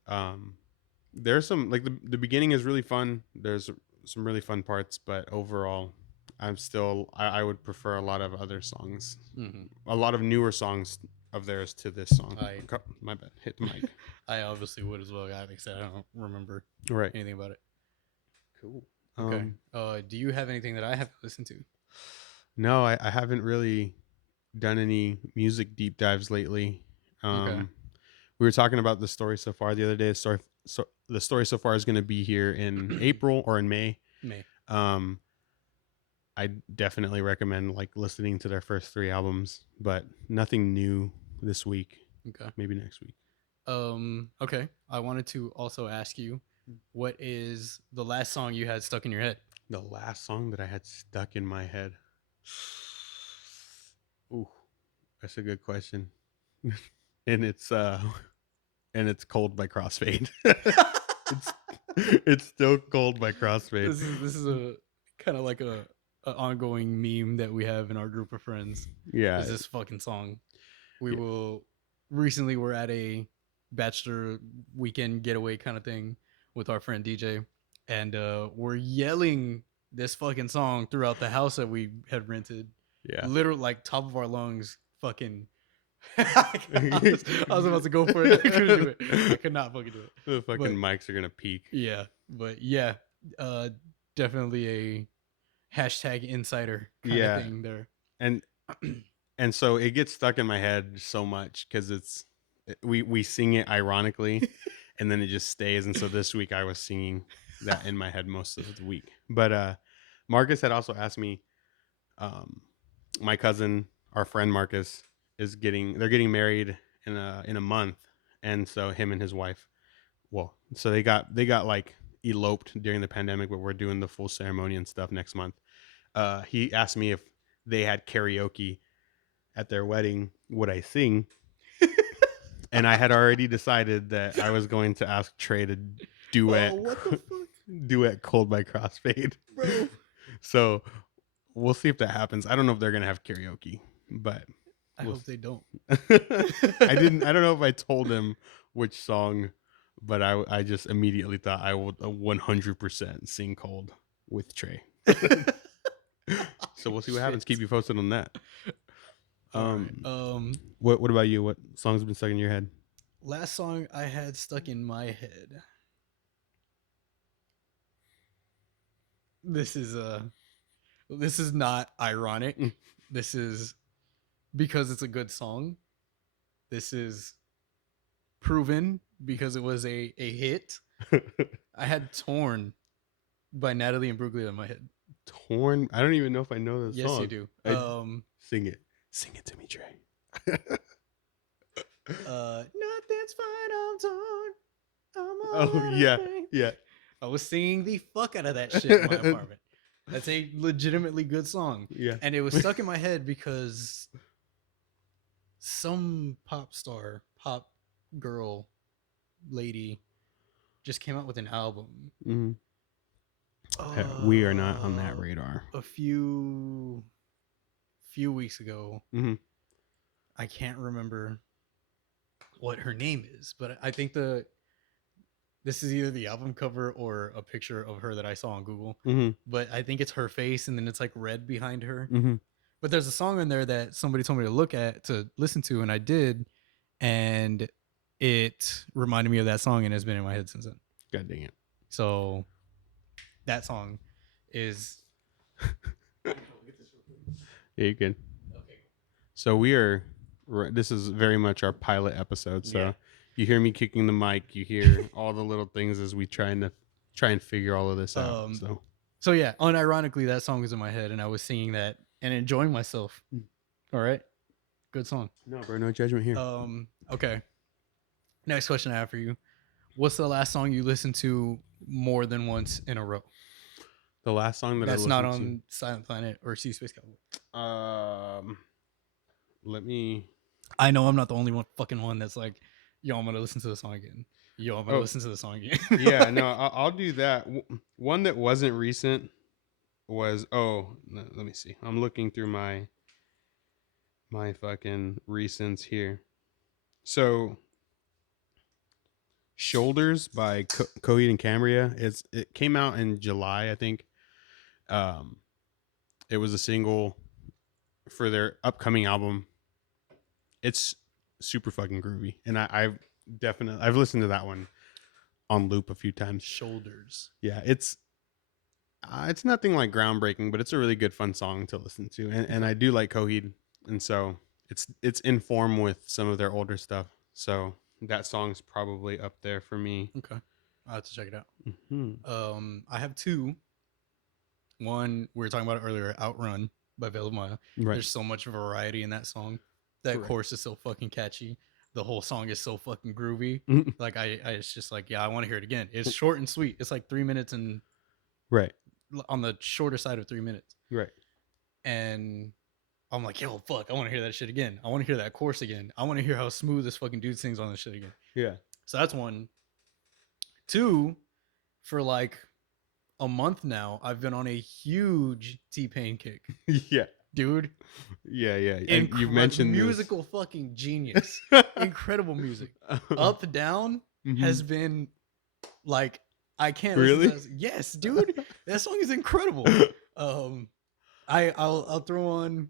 There's some like the beginning is really fun. There's some really fun parts, but overall, I would prefer a lot of other songs, a lot of newer songs of theirs to this song. My bad, hit the mic. I obviously would as well. Like I said, I don't remember anything about it. Cool. Okay. Do you have anything that I have to listen to? No, I haven't really done any music deep dives lately. Okay. We were talking about the story so far the other day. The story so far is going to be here in April or in May. May. I definitely recommend like listening to their first 3 albums, but nothing new this week. Okay. Maybe next week. Okay. I wanted to also ask you, what is the last song you had stuck in your head? The last song that I had stuck in my head. Ooh, that's a good question. and it's Cold by Crossfade. it's still Cold by Crossfade. This is a kind of like a ongoing meme that we have in our group of friends. Yeah. Is this fucking song. Recently we're at a bachelor weekend getaway kind of thing with our friend DJ, and we're yelling this fucking song throughout the house that we had rented. Yeah. Literally like top of our lungs, fucking I was about to go for it. I couldn't do it. I could not fucking do it. The fucking mics are gonna peak. Yeah, but yeah, definitely a hashtag insider kind of thing there. And so it gets stuck in my head so much because we sing it ironically, and then it just stays. And so this week I was singing that in my head most of the week. But Marcus had also asked me, my cousin, our friend Marcus, they're getting married in a month, and so him and his wife, so they got like eloped during the pandemic, but we're doing the full ceremony and stuff next month. He asked me if they had karaoke at their wedding, would I sing? And I had already decided that I was going to ask Tre to duet. What the fuck? Duet Cold by Crossfade. Bro. So we'll see if that happens. I don't know if they're gonna have karaoke, but I hope they don't. I don't know if I told him which song, but I just immediately thought I would 100% sing Cold with Tre. So we'll see what happens. Keep you posted on that. What about you? What songs have been stuck in your head? Last song I had stuck in my head. This is not ironic. This is because it's a good song. This is proven because it was a hit. I had Torn by Natalie and Bruglia in my head. Torn? I don't even know if I know this song. Yes, you do. Sing it. Sing it to me, Tre. Nothing's fine, I'm torn. Yeah. I was singing the fuck out of that shit in my apartment. That's a legitimately good song. Yeah. And it was stuck in my head because some pop girl lady just came out with an album. Mm-hmm. We are not on that radar. A few weeks ago. Mm-hmm. I can't remember what her name is, but I think this is either the album cover or a picture of her that I saw on Google. Mm-hmm. But I think it's her face, and then it's like red behind her. Mm-hmm. But there's a song in there that somebody told me to listen to, and I did, and it reminded me of that song, and has been in my head since then. God dang it! So that song is. Yeah, you can. Okay. So we are. This is very much our pilot episode. So. Yeah. You hear me kicking the mic. You hear all the little things as we try and figure all of this out. So yeah, unironically, that song was in my head, and I was singing that and enjoying myself. All right, good song. No, bro, no judgment here. Okay. Next question I have for you: what's the last song you listened to more than once in a row? The last song that's not on Silent Planet or SeeYouSpaceCowboy. Let me. I know I'm not the only one that's like, yo, I'm gonna listen to the song again. Yo, I'm gonna listen to the song again. Yeah, no, I'll do that. One that wasn't recent was let me see. I'm looking through my fucking recents here. So, Shoulders by Cohen and Cambria. It came out in July, I think. It was a single for their upcoming album. It's super fucking groovy, and I've listened to that one on loop a few times. Shoulders. Yeah, it's nothing like groundbreaking, but it's a really good fun song to listen to, and I do like Coheed, and so it's in form with some of their older stuff. So that song's probably up there for me. Okay, I'll have to check it out. Mm-hmm. I have two. One, we were talking about it earlier, Outrun by Veil of Maya. Right. There's so much variety in that song. That chorus is so fucking catchy. The whole song is so fucking groovy. Mm-hmm. Like I it's just like, yeah, I want to hear it again. It's short and sweet. It's like 3 minutes and on the shorter side of 3 minutes. Right. And I'm like, yo, fuck, I want to hear that shit again. I want to hear that chorus again. I want to hear how smooth this fucking dude sings on this shit again. Yeah. So that's one. Two, for like a month now, I've been on a huge T-Pain kick. Yeah. Dude. Yeah. You've mentioned musical fucking genius. Incredible music. Up Down has been like, I can't really. Yes, dude. That song is incredible. I'll throw on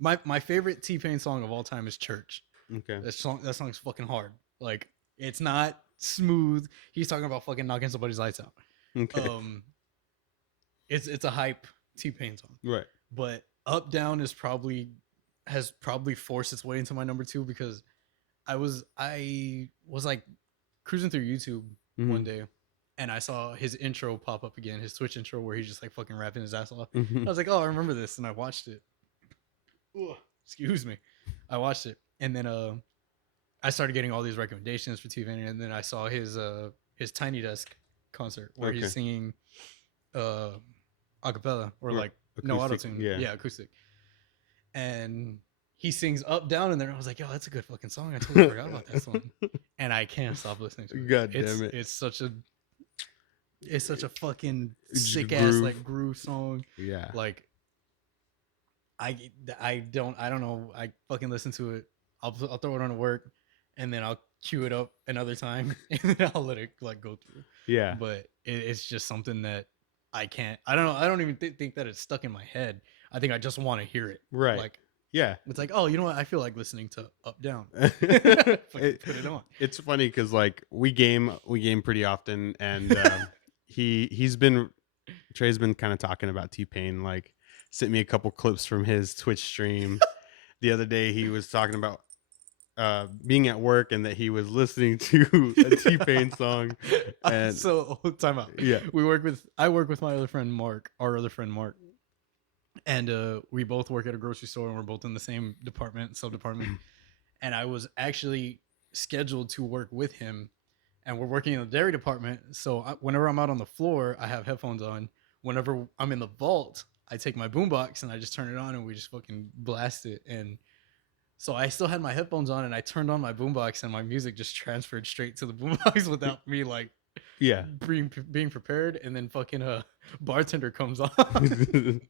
my favorite T-Pain song of all time is Church. Okay. That song's fucking hard. Like, it's not smooth. He's talking about fucking knocking somebody's lights out. Okay. It's a hype T-Pain song. Right. But Up Down has probably forced its way into my number two, because I was like cruising through YouTube one day, and I saw his intro pop up again, his Twitch intro, where he's just like fucking rapping his ass off. I was like, oh, I remember this, and I watched it. Ooh, excuse me. I watched it, and then I started getting all these recommendations for T-Pain, and then I saw his Tiny Desk concert where he's singing acapella, or like acoustic, no auto-tune. Yeah, acoustic. And he sings Up Down in there. I was like, yo, that's a good fucking song. I totally forgot about that song. And I can't stop listening to it. God damn it. It's such a fucking sick ass like groove song. Yeah. Like I don't know. I fucking listen to it. I'll throw it on at work, and then I'll cue it up another time, and then I'll let it like go through. Yeah. But it's just something that I can't. I don't know. I don't even think that it's stuck in my head. I think I just want to hear it. Right. Like, yeah. It's like, oh, you know what? I feel like listening to Up Down. Put it on. It's funny because like we game pretty often, and Trey's been kind of talking about T-Pain, like sent me a couple clips from his Twitch stream. The other day he was talking about being at work and that he was listening to a T-Pain song. And so time out. Yeah. I work with my other friend Mark, and we both work at a grocery store, and we're both in the same sub-department. And I was actually scheduled to work with him, and we're working in the dairy department. So whenever I'm out on the floor, I have headphones on. Whenever I'm in the vault, I take my boombox and I just turn it on, and we just fucking blast it. And so I still had my headphones on, and I turned on my boombox, and my music just transferred straight to the boombox without me like being prepared. And then fucking a bartender comes on.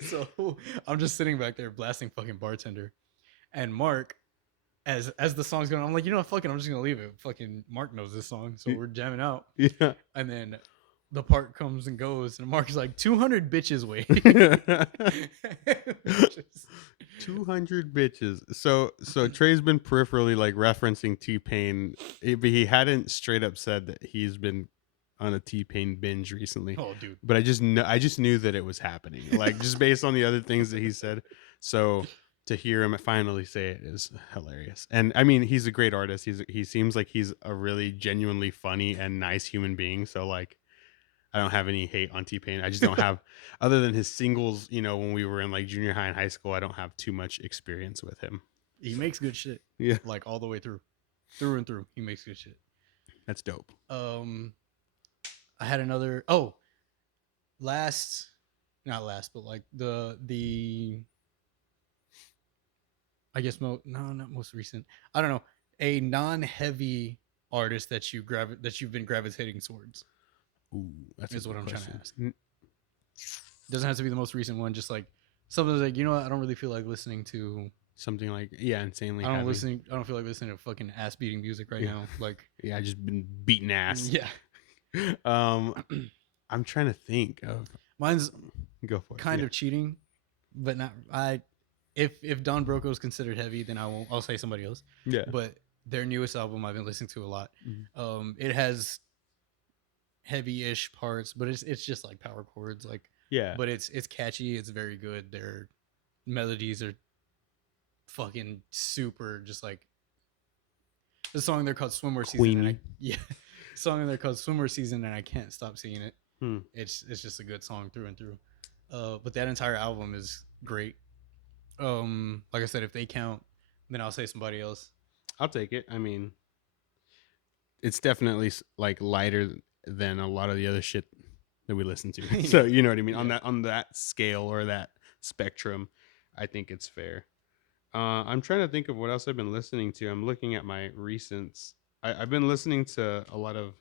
So I'm just sitting back there blasting fucking bartender, and Mark as the song's going, I'm like, you know what, fucking, I'm just gonna leave it. Fucking Mark knows this song, so we're jamming out. Yeah. And then the part comes and goes, and Mark is like, 200 bitches wait. 200 bitches. So Tre's been peripherally like referencing T-Pain, but he hadn't straight up said that he's been on a T-Pain binge recently. Oh, dude. But I just knew that it was happening, like just based on the other things that he said. So to hear him finally say it is hilarious. And I mean, he's a great artist. He seems like he's a really genuinely funny and nice human being. So like, I don't have any hate on T-Pain. I just don't have, other than his singles, you know, when we were in like junior high and high school, I don't have too much experience with him. He makes good shit. Yeah. Like all the way through and through. He makes good shit. That's dope. I had another, not last, but like the I guess not most recent. I don't know, a non-heavy artist that you've been gravitating towards. Ooh, that's is what I'm question. trying to ask. Doesn't have to be the most recent one. Just like something like, you know what, I don't really feel like listening to something like insanely. I don't feel like listening to fucking ass beating music right now. Like I just been beating ass. Yeah. I'm trying to think of. Mine's go for it. Kind of cheating, but not. If Don Broco is considered heavy, then I'll say somebody else. Yeah. But their newest album I've been listening to a lot. Mm-hmm. It has heavy-ish parts, but it's just like power chords, like But it's catchy. It's very good. Their melodies are fucking super. Just like the song they're called Swimwear Season. Song they're called Swimwear Season, and I can't stop singing it. It's just a good song through and through. But that entire album is great. Like I said, if they count, then I'll say somebody else. I'll take it. I mean, it's definitely like lighter than a lot of the other shit that we listen to. So you know what I mean? On that scale or that spectrum, I think it's fair. I'm trying to think of what else I've been listening to. I'm looking at my recents. I've been listening to a lot of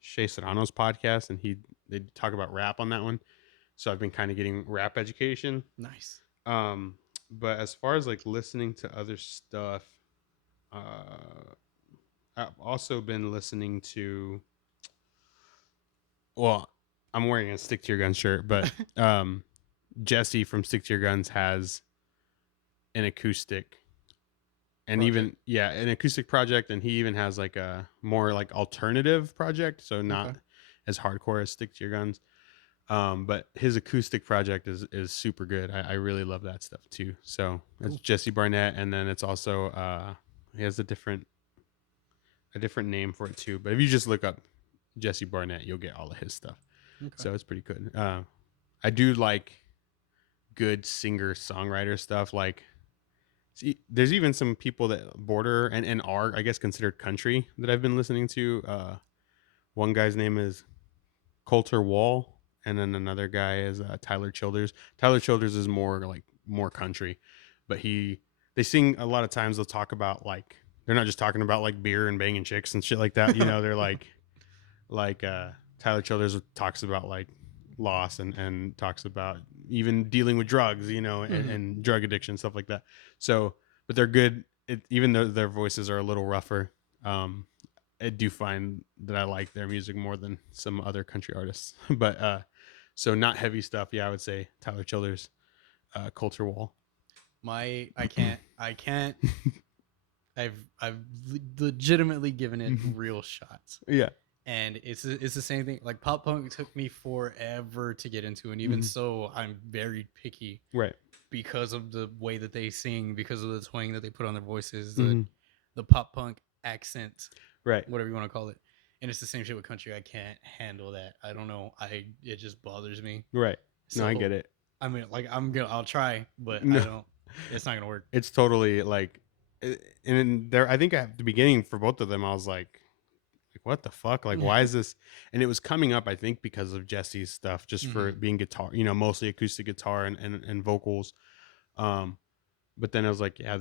Shea Serrano's podcast, and they talk about rap on that one. So I've been kind of getting rap education. Nice. But as far as like listening to other stuff, I've also been listening to. Well, I'm wearing a Stick to Your Guns shirt, but Jesse from Stick to Your Guns has an acoustic, and project. An acoustic project, and he even has like a more like alternative project, so not as hardcore as Stick to Your Guns. But his acoustic project is super good. I really love that stuff too. So it's Jesse Barnett, and then it's also he has a different name for it too. But if you just look up Jesse Barnett, you'll get all of his stuff. So it's pretty good. I do like good singer songwriter stuff. Like, there's even some people that border and are, I guess, considered country that I've been listening to. One guy's name is Coulter Wall, and then another guy is Tyler Childers. Tyler Childers is more country, but they sing a lot of times. They'll talk about like, they're not just talking about like beer and banging chicks and shit like that. You know, they're like Tyler Childers talks about like loss and talks about even dealing with drugs, you know, and drug addiction, stuff like that. So, but they're good. Even though their voices are a little rougher, I do find that I like their music more than some other country artists. But so not heavy stuff. Yeah, I would say Tyler Childers, Coulter Wall. I can't. I've legitimately given it real shots. Yeah. And it's the same thing. Like, pop punk took me forever to get into, and even so, I'm very picky. Right. Because of the way that they sing, because of the twang that they put on their voices, the pop punk accent, right? Whatever you want to call it. And it's the same shit with country. I can't handle that. I don't know. It just bothers me. Right. So, no, I get it. I mean, like, I'll try, but no. I don't. It's not gonna work. It's totally like, and there. I think at the beginning for both of them, I was like, what the fuck? Like, why is this? And it was coming up, I think, because of Jesse's stuff, just for being guitar, you know, mostly acoustic guitar and vocals. But then I was like, yeah,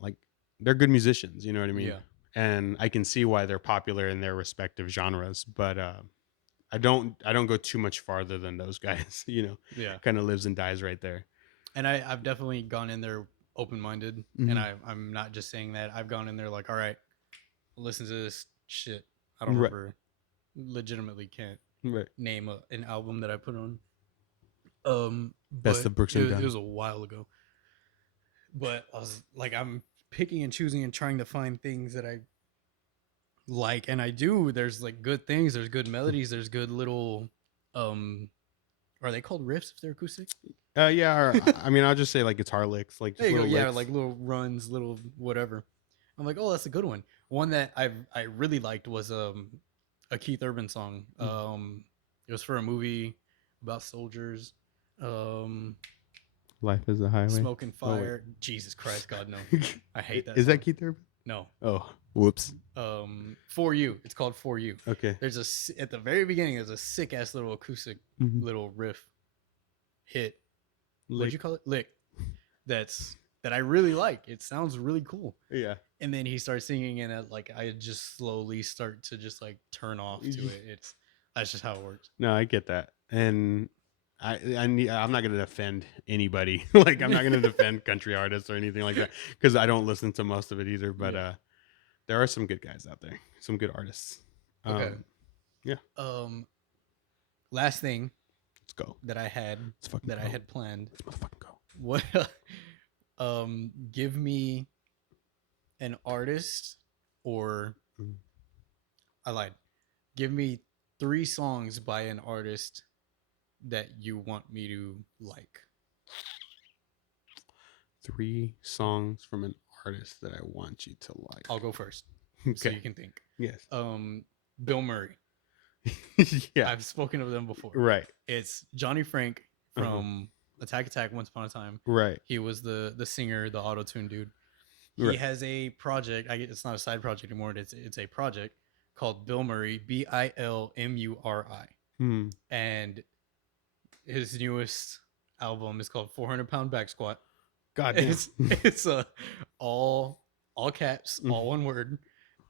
like, they're good musicians, you know what I mean? Yeah. And I can see why they're popular in their respective genres, but I don't go too much farther than those guys, you know. Yeah. Kind of lives and dies right there. And I've definitely gone in there open-minded, Mhm. and I'm not just saying that. I've gone in there like, all right, listen to this shit. I don't Right. remember. Legitimately can't Right. name an album that I put on. Best But of Brooks and it Dunn. was a while ago. But I was like, I'm picking and choosing and trying to find things that I like, and I do. There's like good things. There's good melodies. There's good little. Are they called riffs if they're acoustic? Yeah. Or, I mean, I'll just say like guitar licks, like There just you go. little Yeah, licks. like little runs, little whatever. I'm like, oh, that's a good one. One that I really liked was a Keith Urban song. It was for a movie about soldiers. Um, Life is a highway. Smoke and Fire. Oh, Jesus Christ, God no. I hate that. Is song. that Keith Urban? No. Oh, whoops. For You. It's called For You. Okay. There's at the very beginning. There's a sick ass little acoustic little riff hit. What'd you call it? Lick. That I really like. It sounds really cool. Yeah. And then he starts singing, and like I just slowly start to just like turn off to it. That's just how it works. No, I get that, and I'm not gonna defend anybody. Like I'm not gonna defend country artists or anything like that because I don't listen to most of it either. But there are some good guys out there, some good artists. Okay. Yeah. Last thing. Let's go. That I had I had planned. Let's motherfucking go. What? Give me an artist, or I lied. Give me 3 songs by an artist that you want me to like. 3 songs from an artist that I want you to like. I'll go first, okay. so you can think. Yes. Bill Murray. Yeah, I've spoken of them before. Right. It's Johnny Frank from Attack Attack. Once Upon a Time. Right. He was the singer, the auto-tune dude. He has a project. It's not a side project anymore. It's a project called Bill Murray, BILMURI. And his newest album is called 400 Pound Back Squat. God damn. It's all caps, all one word.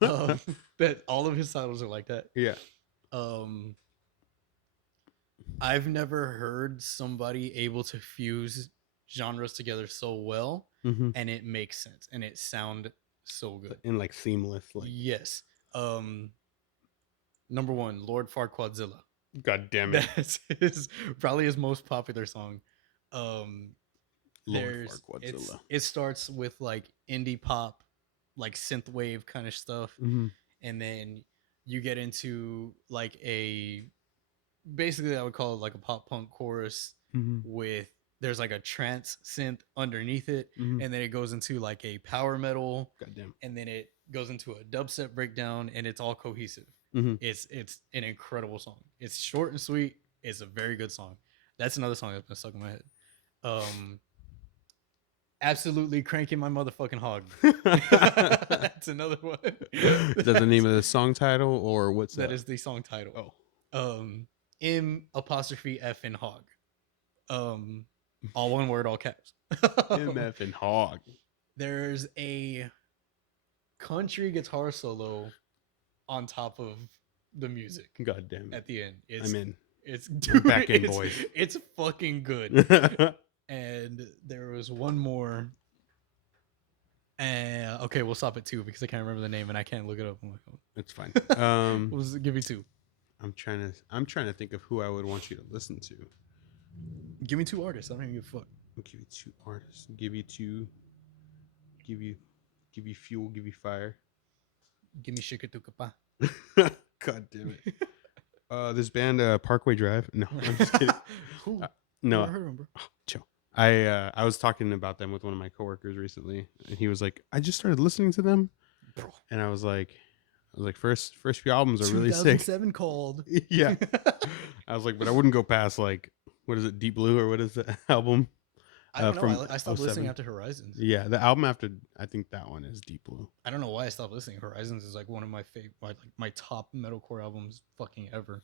That all of his titles are like that. Yeah. I've never heard somebody able to fuse genres together so well, and it makes sense, and it sound so good and like seamless. Like yes. Number 1, Lord Farquaadzilla. God damn it. That's probably his most popular song. Lord Farquaadzilla. It starts with like indie pop, like synthwave kind of stuff, and then you get into like basically I would call it like a pop punk chorus with there's like a trance synth underneath it, and then it goes into like a power metal, goddamn, and then it goes into a dubstep breakdown, and it's all cohesive. It's an incredible song. It's short and sweet. It's a very good song. That's another song that's been stuck in my head. Absolutely Cranking My Motherfucking Hog. That's another one. Is that the name of the song title, or what's that? That is the song title. M''F in hog. All one word, all caps. MF and hog. There's a country guitar solo on top of the music. God damn it. At the end. I'm in. It's back in, boys. It's fucking good. And there was one more. Okay, we'll stop at 2 because I can't remember the name and I can't look it up on my phone. It's fine. Give me 2. I'm trying to think of who I would want you to listen to. Give me 2 artists. I don't even give a fuck. I'll give you 2 artists. Give you fuel. Give you fire. Give me Shikatuka. God damn it. This band, Parkway Drive. No, I'm just kidding. No, never heard of them, bro. Oh, chill. I was talking about them with one of my coworkers recently, and he was like, "I just started listening to them," bro. And I was like, first few albums are really sick. 2007 called. Yeah. I was like, but I wouldn't go past like, what is it, Deep Blue, or what is the album? I don't know. I stopped listening after Horizons. Yeah, the album after, I think that one is Deep Blue. I don't know why I stopped listening. Horizons is like one of my favorite, like my top metalcore albums fucking ever.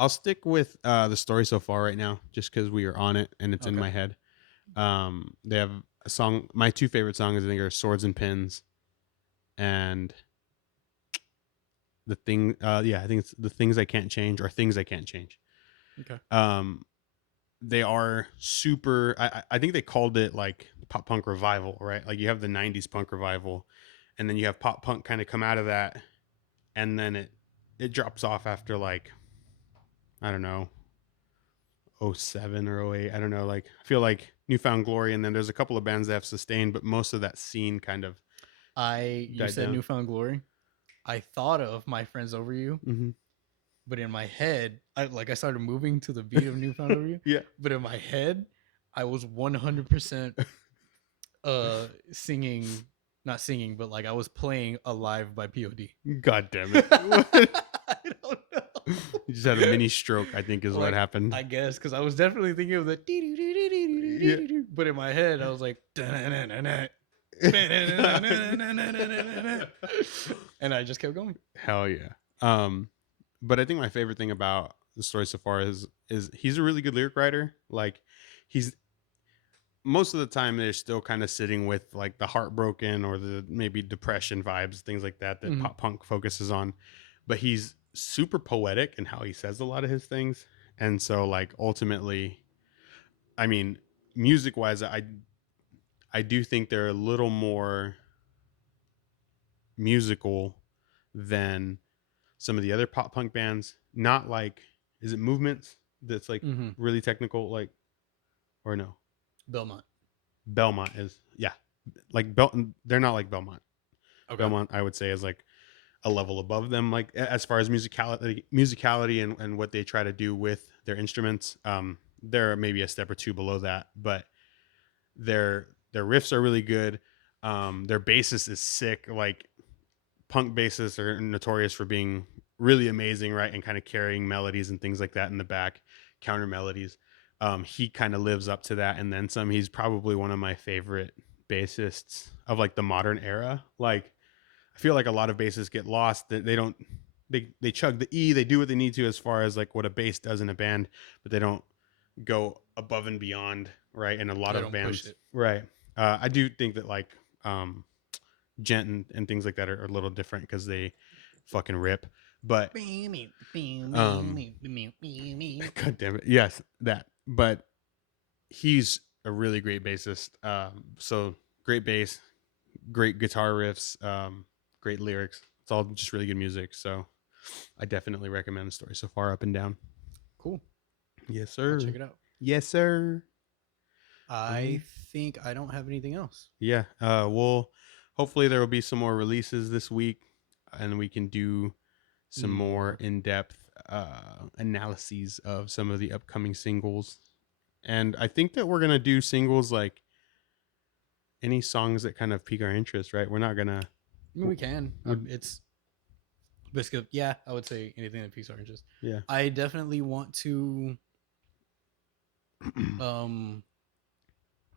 I'll stick with The Story So Far right now, just because we are on it and it's in my head. They have a song. My 2 favorite songs, I think, are Swords and Pins, and the thing. I think it's The Things I Can't Change, or Things I Can't Change. Okay. they are super. I think they called it like pop punk revival, right? Like you have the '90s punk revival, and then you have pop punk kind of come out of that, and then it drops off after like, I don't know, '07 or '08. I don't know. Like I feel like Newfound Glory, and then there's a couple of bands that have sustained, but most of that scene kind of You died said down. Newfound Glory. I thought of My Friends Over You, Mm-hmm. but in my head, I started moving to the beat of Newfound Over You. Yeah. But in my head, I was 100% singing, not singing, but like I was playing Alive by POD. God damn it. I don't know. You just had a mini stroke, I think is what Like, happened. I guess because I was definitely thinking of the Yeah. but in my head I was like and I just kept going. Hell yeah. But I think my favorite thing about the story so far is he's a really good lyric writer. Like he's most of the time they're still kind of sitting with like the heartbroken or the maybe depression vibes, things like that Mhm. pop punk focuses on. But he's super poetic in how he says a lot of his things. And so like ultimately, I mean, music wise, I do think they're a little more musical than some of the other pop punk bands. Not like, is it Movements that's like Mhm. really technical, like, or no? Belmont. Belmont is, yeah, like they're not like Belmont. Okay. Belmont, I would say, is like a level above them, like as far as musicality and what they try to do with their instruments. They're maybe a step or two below that, but their riffs are really good. Their bassist is sick. Like punk bassists are notorious for being really amazing, right? And kind of carrying melodies and things like that in the back, counter melodies. He kind of lives up to that and then some. He's probably one of my favorite bassists of like the modern era. Like I feel like a lot of bassists get lost. They don't they chug the E, they do what they need to as far as like what a bass does in a band, but they don't go above and beyond, right? And a lot They of don't push bands, it. right? I do think that like Gent and things like that are a little different because they fucking rip. But um, god damn it, yes, that. But he's a really great bassist. So great bass, great guitar riffs, great lyrics. It's all just really good music. So I definitely recommend the story so far, up and down. Cool. Yes, I'll sir. check it out. Yes, sir. I think I don't have anything else. Yeah. We'll hopefully there will be some more releases this week, and we can do some more in-depth analyses of some of the upcoming singles. And I think that we're gonna do singles like any songs that kind of pique our interest, right? We're not gonna. I mean, we can. It's basically, yeah, I would say anything that piques our interest. Yeah. I definitely want to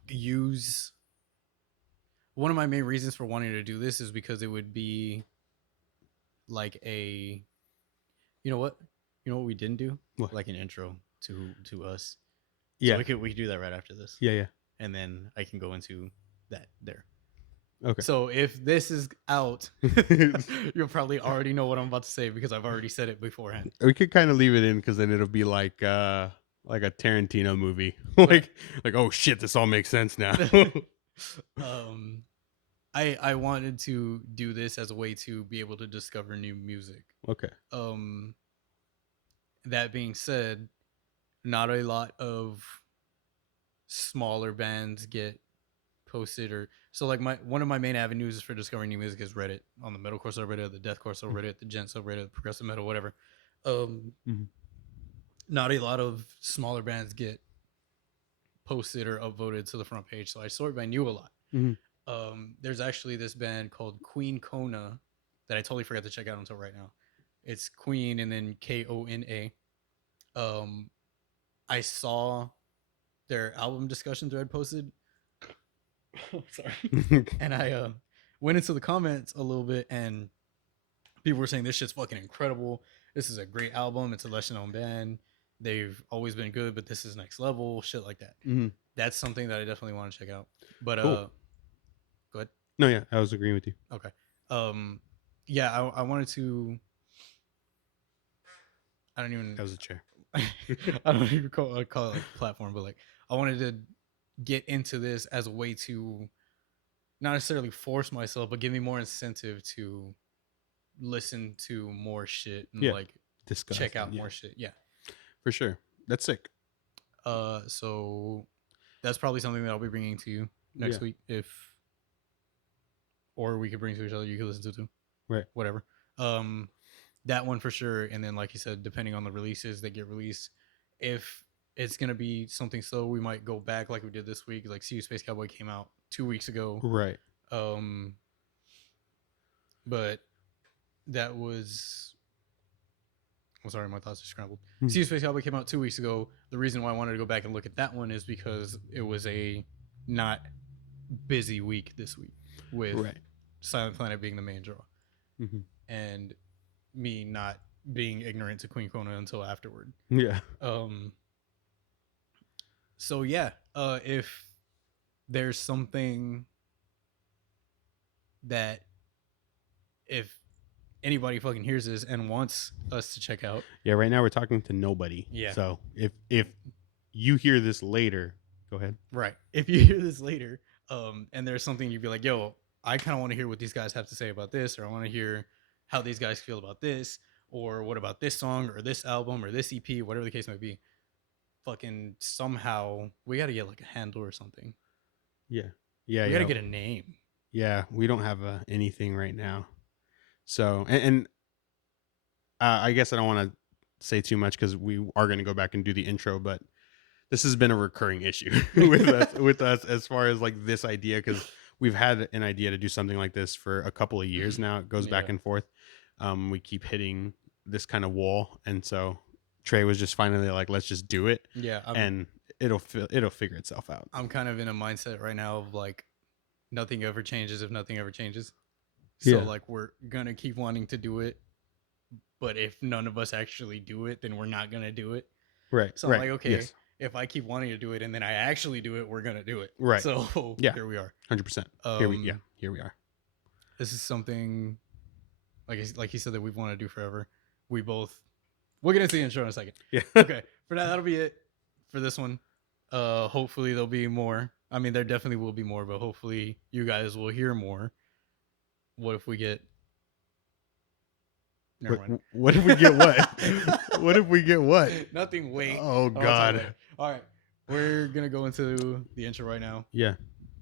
use one of my main reasons for wanting to do this is because it would be like a you know what we didn't do, What? like an intro to us. Yeah. So we could do that right after this. Yeah. And then I can go into that there. Okay. So if this is out, you'll probably already know what I'm about to say because I've already said it beforehand. We could kind of leave it in because then it'll be like a Tarantino movie. like oh shit, this all makes sense now. I wanted to do this as a way to be able to discover new music. Okay. That being said, not a lot of smaller bands get posted or so like one of my main avenues for discovering new music is Reddit, on the metalcore subreddit, the deathcore subreddit, the gent subreddit, progressive metal, whatever. Not a lot of smaller bands get posted or upvoted to the front page, so I sort by new a lot. There's actually this band called Queen Kona that I totally forgot to check out until right now. It's Queen and then Kona. I saw their album discussion thread posted. Sorry. And I went into the comments a little bit, and people were saying this shit's fucking incredible. This is a great album. It's a lesser known band. They've always been good, but this is next level. Shit like that. That's something that I definitely want to check out. But cool. Go ahead. No, yeah, I was agreeing with you. Okay. Yeah, I wanted to. I don't even. That was a chair. I don't even call it like a platform, but like I wanted to get into this as a way to not necessarily force myself, but give me more incentive to listen to more shit and like discuss check out and, more shit. Yeah. For sure. That's sick. So that's probably something that I'll be bringing to you next week, or we could bring to each other. You could listen to too. Right. Whatever. That one for sure. And then, like you said, depending on the releases that get released, if it's gonna be something slow, we might go back like we did this week. Like See You Space Cowboy came out 2 weeks ago. Right. But that was. I'm sorry, my thoughts are scrambled. See You Space Cowboy came out 2 weeks ago. The reason why I wanted to go back and look at that one is because it was a not busy week this week with Silent Planet being the main draw, and me not being ignorant to Queen Kona until afterward. Yeah. So yeah, if there's something that if anybody fucking hears this and wants us to check out. Yeah, right now we're talking to nobody. Yeah. So if you hear this later, go ahead. Right. If you hear this later, and there's something you'd be like, yo, I kind of want to hear what these guys have to say about this, or I want to hear how these guys feel about this, or what about this song or this album or this EP, whatever the case might be. Fucking somehow we got to get like a handle or something. Yeah. We got to get a name. Yeah, we don't have anything right now. So, and I guess I don't want to say too much because we are going to go back and do the intro, but this has been a recurring issue with us as far as like this idea, because we've had an idea to do something like this for a couple of years now. It goes back and forth. We keep hitting this kind of wall, and so Tre was just finally like, let's just do it. Yeah, and it'll figure itself out. I'm kind of in a mindset right now of like nothing ever changes if nothing ever changes. So like we're gonna keep wanting to do it, but if none of us actually do it, then we're not gonna do it. Right. So I'm like, okay, if I keep wanting to do it and then I actually do it, we're gonna do it. Right. So here we are. 100%. Here we are. This is something like he said that we've wanted to do forever. We'll get into the intro in a second. Yeah. Okay. For that, that'll be it for this one. Hopefully there'll be more. I mean, there definitely will be more, but hopefully you guys will hear more. What if we get? Never mind. What if we get what? What if we get what? Nothing. Wait. Oh God. All right, we're gonna go into the intro right now. Yeah.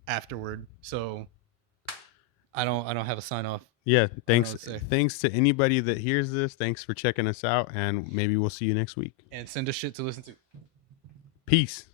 Afterward, so I don't have a sign off. Yeah. Thanks to anybody that hears this. Thanks for checking us out, and maybe we'll see you next week. And send us shit to listen to. Peace.